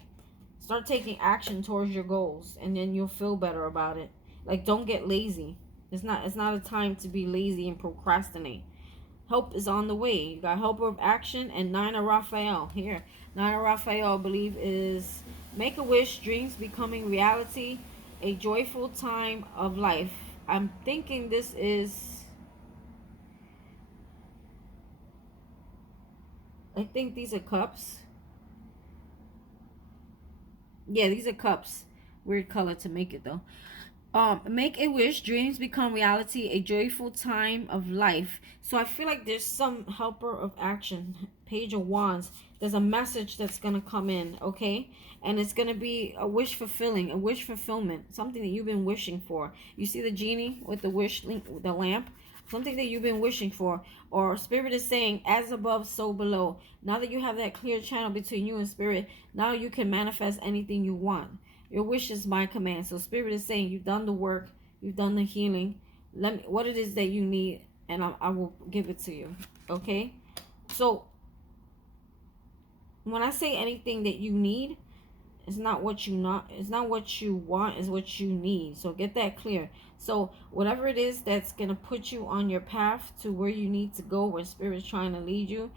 Start taking action towards your goals, and then you'll feel better about it. Like, don't get lazy. It's not a time to be lazy and procrastinate. Help is on the way. You got helper of action and Nine of Raphael here. Nine of Raphael, I believe, is make a wish, dreams becoming reality, a joyful time of life. I'm thinking this is, I think these are cups. Yeah, these are cups. Weird color to make it though. Make a wish, dreams become reality, a joyful time of life. So I feel like there's some helper of action. Page of Wands. There's a message that's gonna come in, okay? And it's gonna be a wish fulfilling, a wish fulfillment, something that you've been wishing for. You see the genie with the wish link, the lamp, something that you've been wishing for, or Spirit is saying, as above, so below. Now that you have that clear channel between you and Spirit, now you can manifest anything you want. Your wish is my command. So Spirit is saying, you've done the work, you've done the healing. Let me, what it is that you need, and I will give it to you. Okay? So when I say anything that you need, it's not what you want, it's what you need. So get that clear. So whatever it is that's gonna put you on your path to where you need to go, where Spirit's trying to lead you,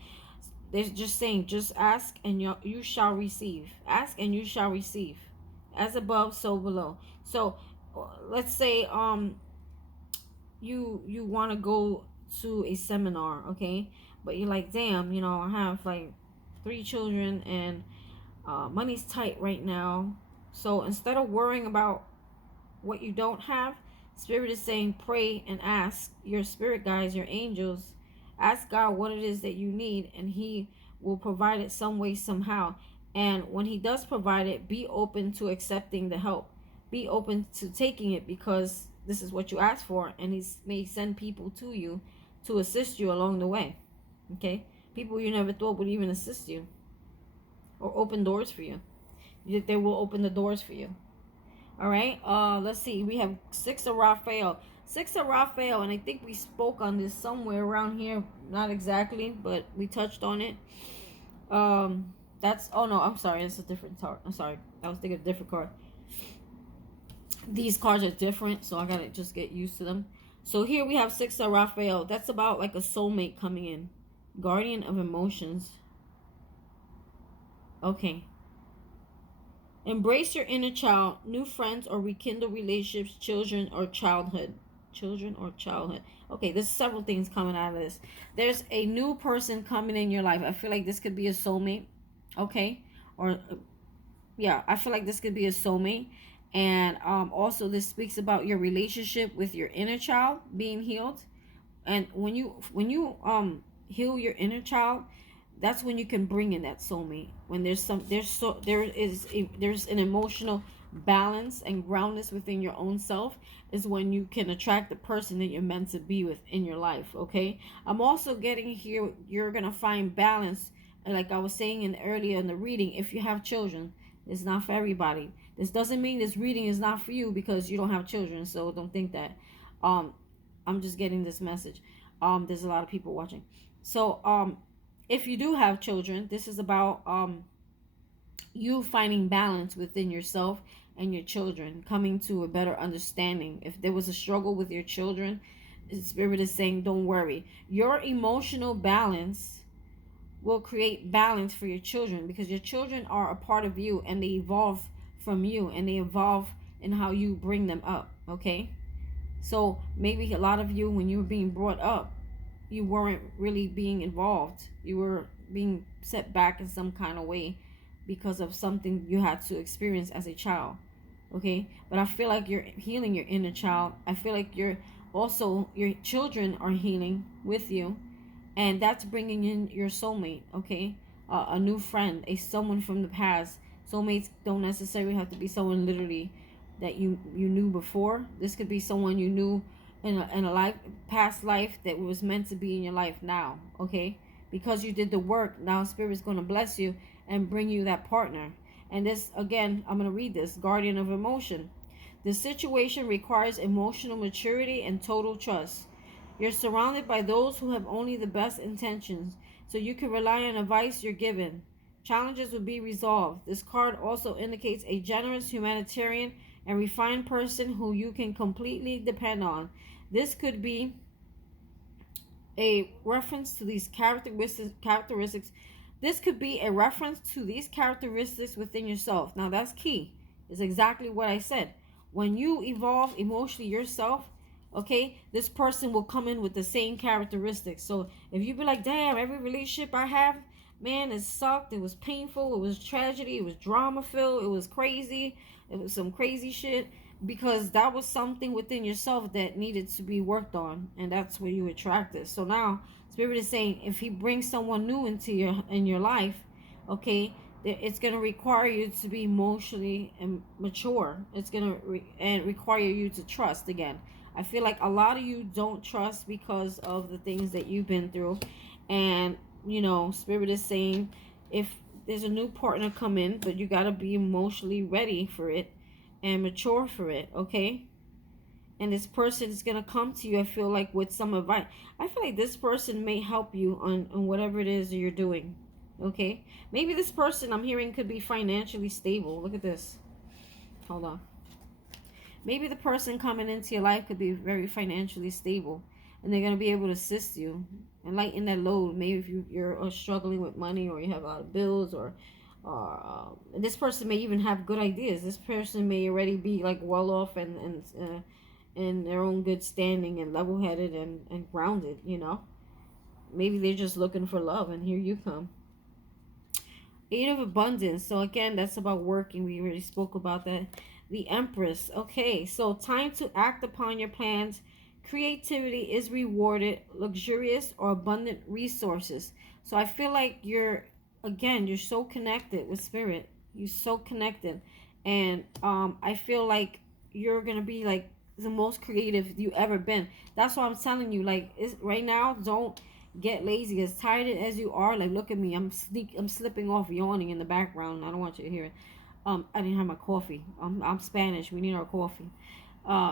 they're just saying, just ask and you shall receive. Ask and you shall receive. As above, so below. So let's say you want to go to a seminar, okay, but you're like, damn, I have like 3 children and money's tight right now. So instead of worrying about what you don't have, Spirit is saying, pray and ask your spirit guides, your angels, ask God what it is that you need, and He will provide it some way, somehow. And when He does provide it, be open to accepting the help. Be open to taking it, because this is what you asked for, and He may send people to you to assist you along the way. Okay? People you never thought would even assist you or open doors for you. They will open the doors for you. All right? Let's see. We have 6 of Raphael. 6 of Raphael, and I think we spoke on this somewhere around here. Not exactly, but we touched on it. That's, oh no, I'm sorry, it's a different card. I'm sorry, I was thinking of a different card. These cards are different, so I gotta just get used to them. So here we have Six of Raphael. That's about like a soulmate coming in. Guardian of emotions. Okay. Embrace your inner child, new friends or rekindle relationships, children or childhood. Children or childhood. Okay, there's several things coming out of this. There's a new person coming in your life. I feel like this could be a soulmate. Okay? Or yeah, I feel like this could be a soulmate. And also this speaks about your relationship with your inner child being healed. And when you heal your inner child, that's when you can bring in that soulmate. When there's there's an emotional balance and groundness within your own self, is when you can attract the person that you're meant to be with in your life. Okay, I'm also getting here, you're gonna find balance, like I was saying earlier in the reading. If you have children, it's not for everybody. This doesn't mean this reading is not for you because you don't have children, so don't think that. um I'm just getting this message. There's a lot of people watching. So if you do have children, this is about you finding balance within yourself and your children, coming to a better understanding. If there was a struggle with your children, the Spirit is saying, don't worry. Your emotional balance will create balance for your children, because your children are a part of you and they evolve from you, and they evolve in how you bring them up. Okay? So maybe a lot of you, when you were being brought up, you weren't really being involved. You were being set back in some kind of way because of something you had to experience as a child. Okay? But I feel like you're healing your inner child. I feel like you're also, your children are healing with you. And that's bringing in your soulmate. Okay? A new friend, someone from the past. Soulmates don't necessarily have to be someone literally that you knew before. This could be someone you knew in a life, past life, that was meant to be in your life now. Okay, because you did the work, now Spirit's going to bless you and bring you that partner. And this, again, I'm going to read this. Guardian of emotion. The situation requires emotional maturity and total trust. You're surrounded by those who have only the best intentions, so you can rely on advice you're given. Challenges will be resolved. This card also indicates a generous humanitarian and refined person who you can completely depend on. This could be a reference to these characteristics. This could be a reference to these characteristics within yourself. Now that's key. It's exactly what I said. When you evolve emotionally yourself, okay, this person will come in with the same characteristics. So if you be like, damn, every relationship I have, man, it sucked, it was painful, it was tragedy, it was drama filled, it was crazy, it was some crazy shit, because that was something within yourself that needed to be worked on, and that's where you attract it. So now Spirit is saying, if he brings someone new into your life, okay, it's going to require you to be emotionally and mature. It's going to and require you to trust again. I feel like a lot of you don't trust because of the things that you've been through. And Spirit is saying, if there's a new partner come in, but you got to be emotionally ready for it and mature for it. Okay? And this person is going to come to you, I feel like, with some advice. I feel like this person may help you on whatever it is that you're doing. Okay? Maybe this person I'm hearing could be financially stable. Look at this. Hold on. Maybe the person coming into your life could be very financially stable, and they're going to be able to assist you and lighten that load. Maybe if you're struggling with money, or you have a lot of bills, or this person may even have good ideas. This person may already be like well off and in their own good standing and level-headed and grounded. Maybe they're just looking for love, and here you come. Eight of Abundance. So again, that's about working. We already spoke about that. The Empress. Okay, so time to act upon your plans. Creativity is rewarded. Luxurious or abundant resources. So I feel like you're so connected with Spirit. You're so connected. And I feel like you're going to be like the most creative you ever been. That's why I'm telling you, like, right now, don't get lazy. As tired as you are, like, look at me. I'm slipping off, yawning in the background. I don't want you to hear it. I didn't have my coffee. I'm Spanish. We need our coffee.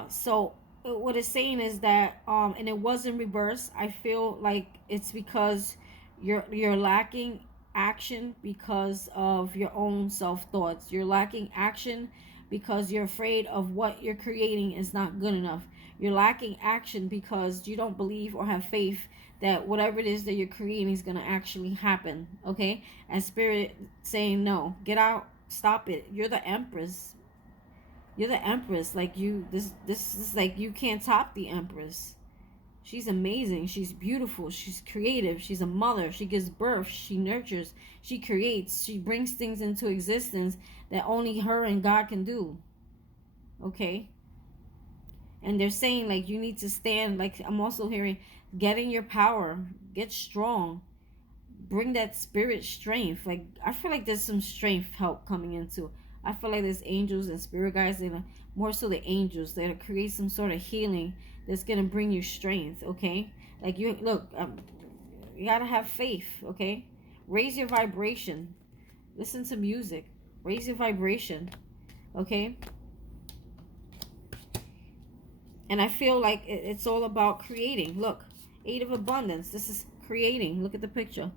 So what it's saying is that, and it was in reverse. I feel like it's because you're lacking action because of your own self thoughts. You're lacking action because you're afraid of what you're creating is not good enough. You're lacking action because you don't believe or have faith that whatever it is that you're creating is going to actually happen. Okay? And spirit saying, no, get out, stop it. You're the empress. You're the empress. Like this is like, you can't top the empress. She's amazing. She's beautiful. She's creative. She's a mother. She gives birth. She nurtures. She creates. She brings things into existence that only her and God can do. Okay? And they're saying, like, you need to stand. Like, I'm also hearing, get in your power. Get strong. Bring that spirit strength. Like, I feel like there's some strength help coming into. I feel like there's angels and spirit guides, and more so the angels, that'll create some sort of healing that's gonna bring you strength. Okay, like, you look, you gotta have faith. Okay, raise your vibration. Listen to music. Raise your vibration. Okay. And I feel like it's all about creating. Look, 8 of abundance. This is creating. Look at the picture.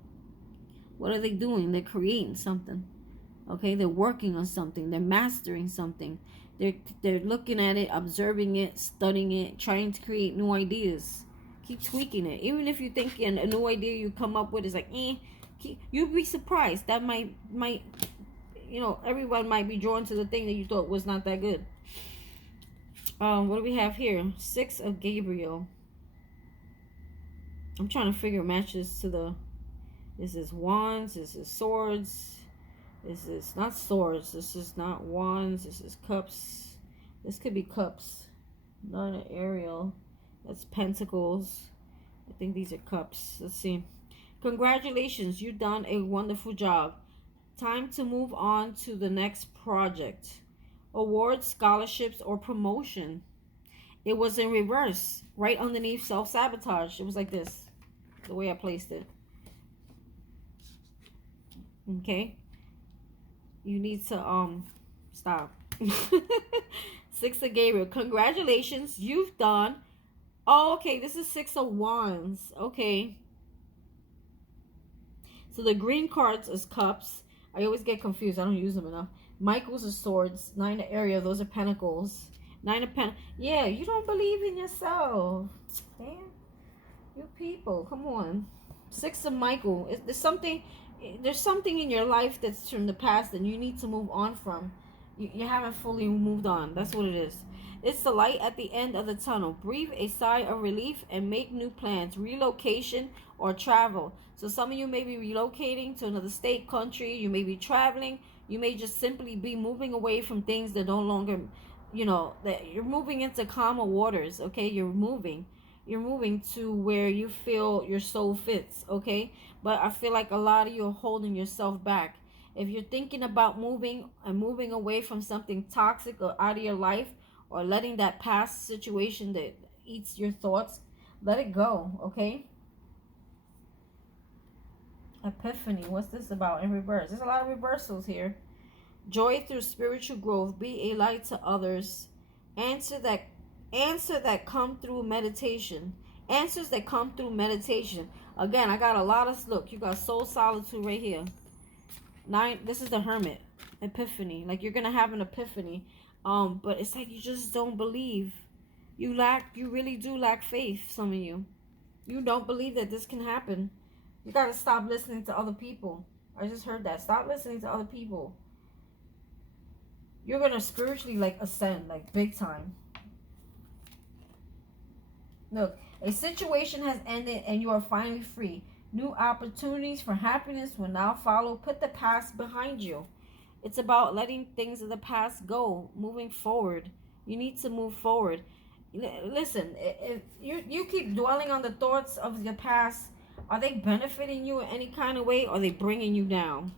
What are they doing? They're creating something. Okay, they're working on something. They're mastering something. They're looking at it, observing it, studying it, trying to create new ideas. Keep tweaking it. Even if you think a new idea you come up with is like, you'd be surprised. That might, everyone might be drawn to the thing that you thought was not that good. What do we have here? 6 of Gabriel. I'm trying to figure matches to the... This is wands. This is swords. This is not swords. This is not wands. This is cups. This could be cups. Not an Ariel. That's pentacles. I think these are cups. Let's see. Congratulations. You've done a wonderful job. Time to move on to the next project. Awards, scholarships, or promotion. It was in reverse. Right underneath self-sabotage. It was like this. The way I placed it. Okay. You need to stop. 6 of Gabriel. Congratulations. You've done. Oh, okay. This is 6 of Wands. Okay. So the green cards is cups. I always get confused. I don't use them enough. Michael's is swords. 9 of Ariel. Those are pentacles. 9 of pentacles. Yeah, you don't believe in yourself. Damn. You people. Come on. 6 of Michael. There's something in your life that's from the past and you need to move on from. You haven't fully moved on. That's what it is. It's the light at the end of the tunnel. Breathe a sigh of relief and make new plans. Relocation or travel. So some of you may be relocating to another state, country. You may be traveling. You may just simply be moving away from things that no longer, that you're moving into calmer waters. Okay, you're moving to where you feel your soul fits. Okay, but I feel like a lot of you are holding yourself back. If you're thinking about moving away from something toxic or out of your life, or letting that past situation that eats your thoughts, let it go. Okay. Epiphany. What's this about in reverse? There's a lot of reversals here. Joy through spiritual growth. Be a light to others. Answers that come through meditation. Answers that come through meditation. Again, I got a lot of... Look, you got soul solitude right here. 9. This is the Hermit. Epiphany. Like, you're going to have an epiphany. But it's like you just don't believe. You really do lack faith, some of you. You don't believe that this can happen. You got to stop listening to other people. I just heard that. Stop listening to other people. You're going to spiritually, ascend, big time. Look, a situation has ended and you are finally free. New opportunities for happiness will now follow. Put the past behind you. It's about letting things of the past go, moving forward. You need to move forward. Listen, if you keep dwelling on the thoughts of your past, are they benefiting you in any kind of way, or are they bringing you down?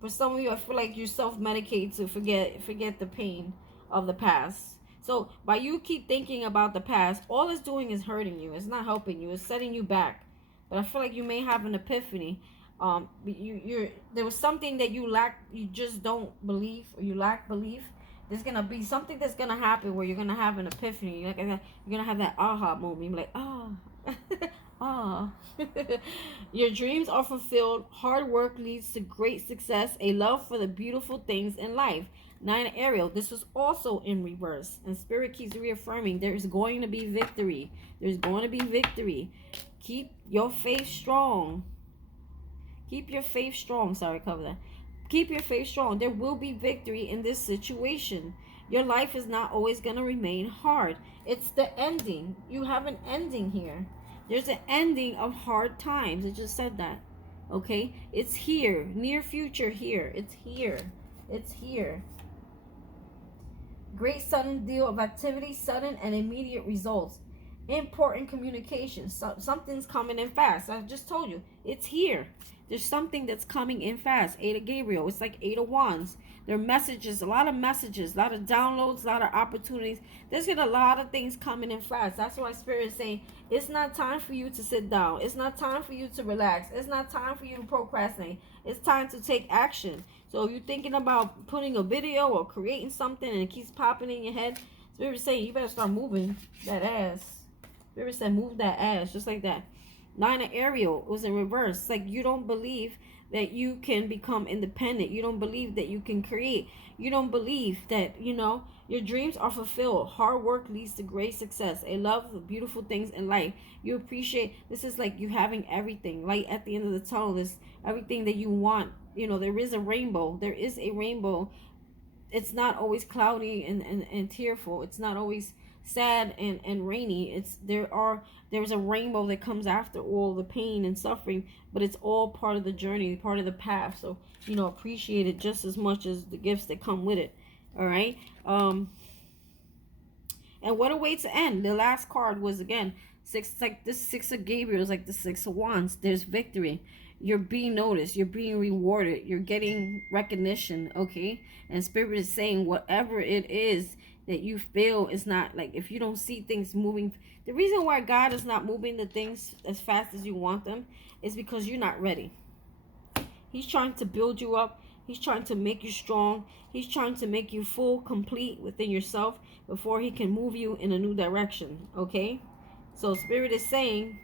For some of you, I feel like you self-medicate to forget the pain of the past. So by you keep thinking about the past, all it's doing is hurting you. It's not helping you. It's setting you back. But I feel like you may have an epiphany. There was something that you lack. You just don't believe, or you lack belief. There's gonna be something that's gonna happen where you're gonna have an epiphany. You're gonna have that aha moment. You're like, ah. Your dreams are fulfilled. Hard work leads to great success. A love for the beautiful things in life. Nine Ariel, this was also in reverse. And Spirit keeps reaffirming there's going to be victory. There's going to be victory. Keep your faith strong. Keep your faith strong. Sorry, cover that. Keep your faith strong. There will be victory in this situation. Your life is not always going to remain hard. It's the ending. You have an ending here. There's an ending of hard times. It just said that. Okay? It's here. Near future here. It's here. It's here. Great sudden deal of activity, sudden and immediate results. Important communication. Something's coming in fast. I just told you. It's here. There's something that's coming in fast. Eight of Gabriel. It's like Eight of Wands. There are messages, a lot of messages, a lot of downloads, a lot of opportunities. There's been a lot of things coming in fast. That's why Spirit is saying it's not time for you to sit down. It's not time for you to relax. It's not time for you to procrastinate. It's time to take action. So if you're thinking about putting a video or creating something and it keeps popping in your head, Spirit is saying you better start moving that ass. Spirit said move that ass, just like that. Nine of Ariel was in reverse. It's like you don't believe that you can become independent. You don't believe that you can create. You don't believe that, your dreams are fulfilled. Hard work leads to great success. A love of beautiful things in life. You appreciate, this is like you having everything. Light at the end of the tunnel. This everything that you want. There is a rainbow. There is a rainbow. It's not always cloudy and tearful. It's not always sad and rainy. There's a rainbow that comes after all the pain and suffering, but it's all part of the journey, part of the path. So appreciate it just as much as the gifts that come with it. All right. And what a way to end. The last card was again six. It's like this Six of Gabriel is like the Six of Wands. There's victory. You're being noticed. You're being rewarded. You're getting recognition. Okay. And Spirit is saying whatever it is that you feel is not, like, if you don't see things moving, the reason why God is not moving the things as fast as you want them is because you're not ready. He's trying to build you up. He's trying to make you strong. He's trying to make you full, complete within yourself before he can move you in a new direction. Okay. So Spirit is saying,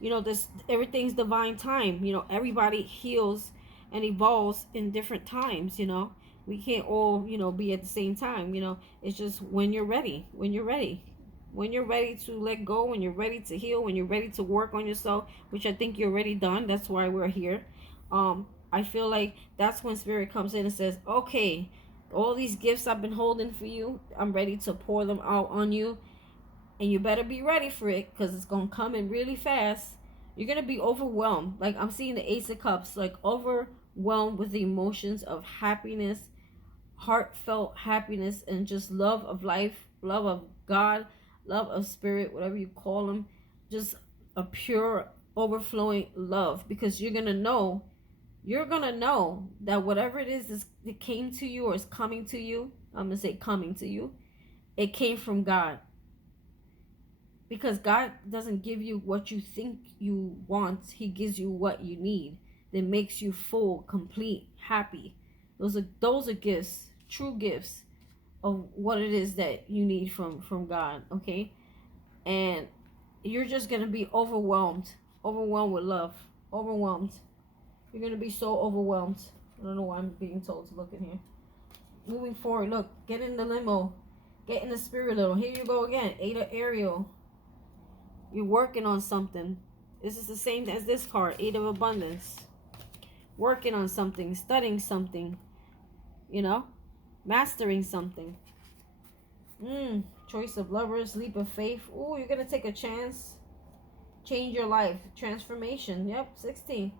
this everything's divine time. Everybody heals and evolves in different times. We can't all, be at the same time. It's just when you're ready, when you're ready to let go, when you're ready to heal, when you're ready to work on yourself, which I think you're already done. That's why we're here. I feel like that's when Spirit comes in and says, okay, all these gifts I've been holding for you, I'm ready to pour them out on you. And you better be ready for it, because it's going to come in really fast. You're going to be overwhelmed. Like I'm seeing the Ace of Cups, like overwhelmed with the emotions of happiness, heartfelt happiness, and just love of life, love of God, love of Spirit, whatever you call them. Just a pure overflowing love, because you're going to know that whatever it is that came to you or is coming to you, I'm going to say coming to you, it came from God. Because God doesn't give you what you think you want. He gives you what you need that makes you full, complete, happy. Those are gifts, true gifts of what it is that you need from God, okay? And you're just going to be overwhelmed with love, overwhelmed. You're going to be so overwhelmed. I don't know why I'm being told to look in here. Moving forward, look, get in the limo, get in the spirit little. Here you go again, Eight of Ariel. You're working on something. This is the same as this card, Eight of Abundance. Working on something, studying something, mastering something. Choice of Lovers, leap of faith. Ooh, you're going to take a chance. Change your life. Transformation. Yep, 16.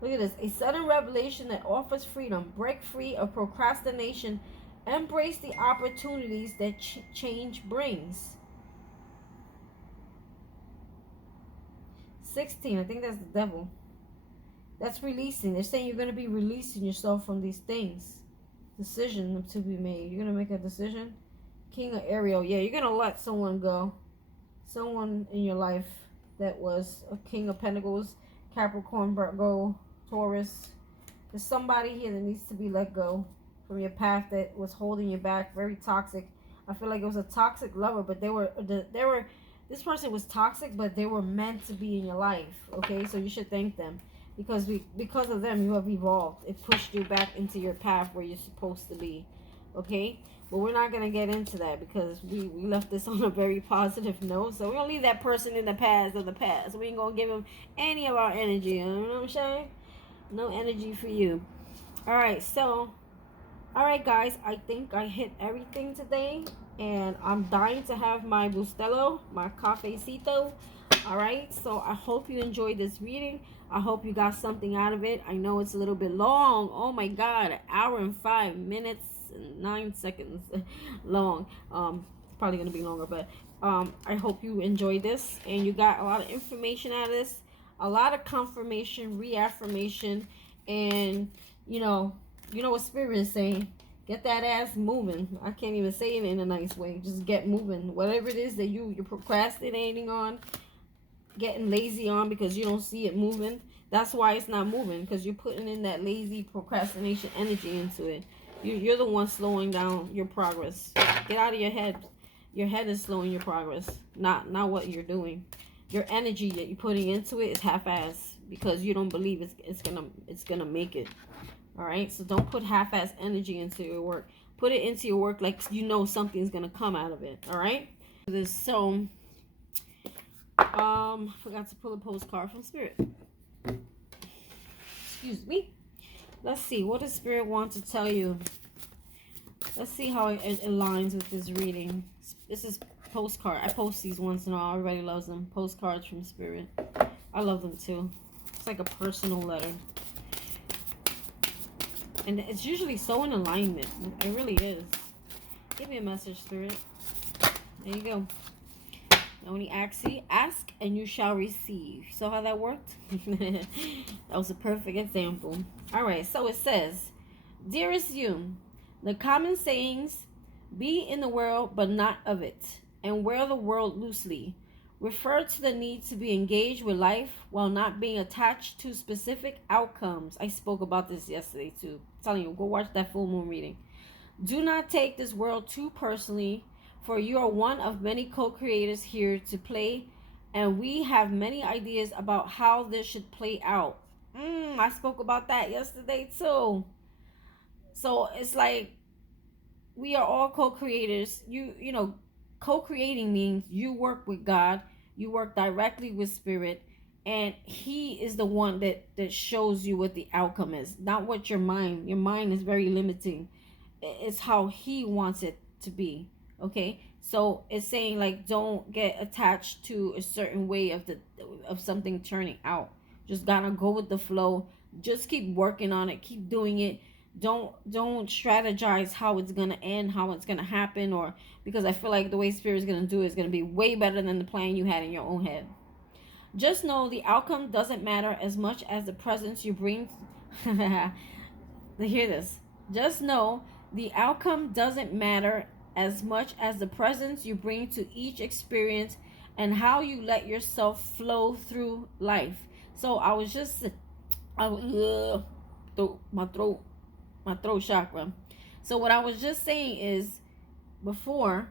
Look at this. A sudden revelation that offers freedom. Break free of procrastination. Embrace the opportunities that change brings. 16, I think that's the devil. That's releasing. They're saying you're going to be releasing yourself from these things. Decision to be made. You're going to make a decision. King of Ariel. Yeah, you're going to let someone go. Someone in your life that was a King of Pentacles, Capricorn, Virgo, Taurus. There's somebody here that needs to be let go from your path that was holding you back. Very toxic. I feel like it was a toxic lover, but this person was toxic, but they were meant to be in your life. Okay, so you should thank them, because of them you have evolved. It pushed you back into your path where you're supposed to be. Okay, but we're not gonna get into that because we left this on a very positive note. So we're gonna leave that person in the past of the past. We ain't gonna give him any of our energy. You know what I'm saying? No energy for you. All right, so all right, guys, I think I hit everything today, and I'm dying to have my Bustelo, my cafecito. All right, so I hope you enjoyed this reading. I hope you got something out of it. I know it's a little bit long. Oh my God, an hour and 5 minutes and 9 seconds long. Probably gonna be longer, but I hope you enjoyed this and you got a lot of information out of this, a lot of confirmation, reaffirmation, and you know what Spirit is saying. Get that ass moving. I can't even say it in a nice way. Just get moving. Whatever it is that you're procrastinating on, getting lazy on because you don't see it moving. That's why it's not moving, because you're putting in that lazy procrastination energy into it. You're the one slowing down your progress. Get out of your head. Your head is slowing your progress, not what you're doing. Your energy that you're putting into it is half-ass because you don't believe it's gonna make it. All right, so don't put half-ass energy into your work. Put it into your work like you know something's gonna come out of it. All right. So forgot to pull a postcard from Spirit. Excuse me. Let's see, what does Spirit want to tell you? Let's see how it aligns with this reading. This is postcard. I post these once in a while. Everybody loves them. Postcards from Spirit. I love them too. It's like a personal letter. And it's usually so in alignment. It really is. Give me a message, Spirit. There you go. Now when he asks you, ask and you shall receive. So how that worked? That was a perfect example. All right, so it says, dearest you, the common sayings, be in the world but not of it, and wear the world loosely, refer to the need to be engaged with life while not being attached to specific outcomes. I spoke about this yesterday too. I'm telling you, go watch that full moon reading. Do not take this world too personally, for you are one of many co-creators here to play, and we have many ideas about how this should play out. I spoke about that yesterday too. So it's like we are all co-creators. You know, co-creating means you work with God, you work directly with Spirit, and He is the one that shows you what the outcome is, not what your mind is very limiting. It's how He wants it to be. Okay, so it's saying like don't get attached to a certain way of something turning out. Just gotta go with the flow. Just keep working on it, keep doing it. Don't strategize how it's gonna end, how it's gonna happen, or because I feel like the way Spirit is gonna do it is gonna be way better than the plan you had in your own head. Just know the outcome doesn't matter as much as the presence you bring. Hear this. Just know the outcome doesn't matter as much as the presence you bring to each experience and how you let yourself flow through life. So I was just, my throat chakra. So what I was just saying is, before,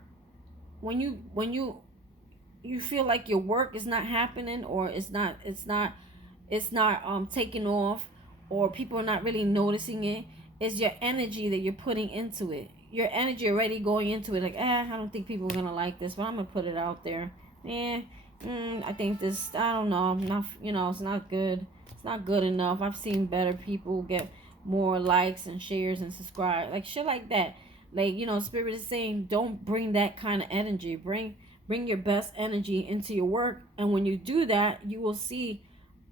when you feel like your work is not happening, or it's not taking off, or people are not really noticing it, it's your energy that you're putting into it. Your energy already going into it, like, I don't think people are gonna like this, but I'm gonna put it out there. I think this, I don't know, I'm not, it's not good. It's not good enough. I've seen better people get more likes and shares and subscribe, like shit like that. Like, Spirit is saying, don't bring that kind of energy. Bring your best energy into your work, and when you do that, you will see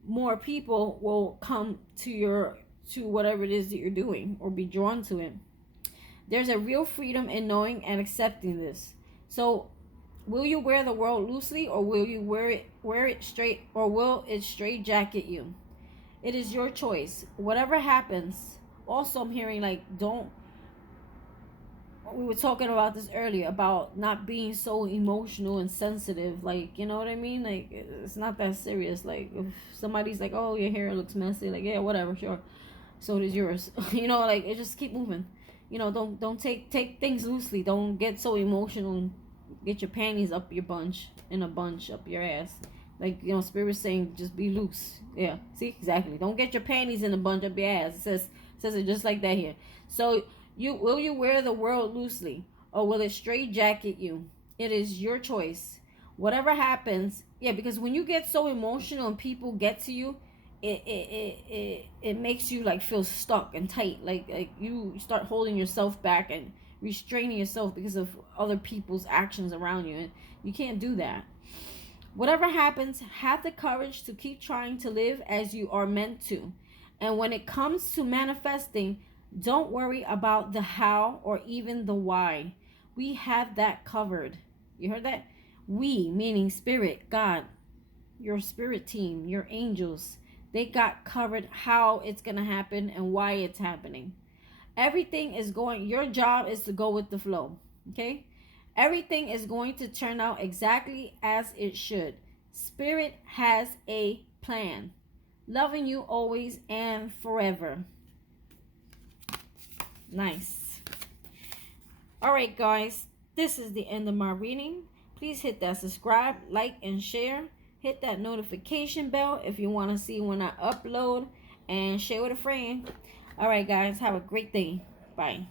more people will come to whatever it is that you're doing, or be drawn to it. There's a real freedom in knowing and accepting this. So, will you wear the world loosely, or will you wear it straight, or will it straight jacket you? It is your choice. Whatever happens. Also, I'm hearing like, we were talking about this earlier about not being so emotional and sensitive. Like, you know what I mean? Like, it's not that serious. Like, if somebody's like, oh, your hair looks messy, like, yeah, whatever, sure. So does yours. Like, it just keep moving. Don't take things loosely. Don't get so emotional and get your panties up your bunch up your ass. Like, Spirit's saying, just be loose. Yeah, see, exactly. Don't get your panties in a bunch up your ass. Says it just like that here. So, will you wear the world loosely, or will it straight jacket you? It is your choice. Whatever happens, yeah, because when you get so emotional and people get to you, it makes you like feel stuck and tight. Like you start holding yourself back and restraining yourself because of other people's actions around you, and you can't do that. Whatever happens, have the courage to keep trying to live as you are meant to. And when it comes to manifesting, don't worry about the how or even the why. We have that covered. You heard that? We, meaning spirit, God, your spirit team, your angels, they got covered how it's going to happen and why it's happening. Everything is going, your job is to go with the flow. Okay? Everything is going to turn out exactly as it should. Spirit has a plan. Loving you always and forever. Nice. All right, guys. This is the end of my reading. Please hit that subscribe, like, and share. Hit that notification bell if you want to see when I upload. And share with a friend. All right, guys. Have a great day. Bye.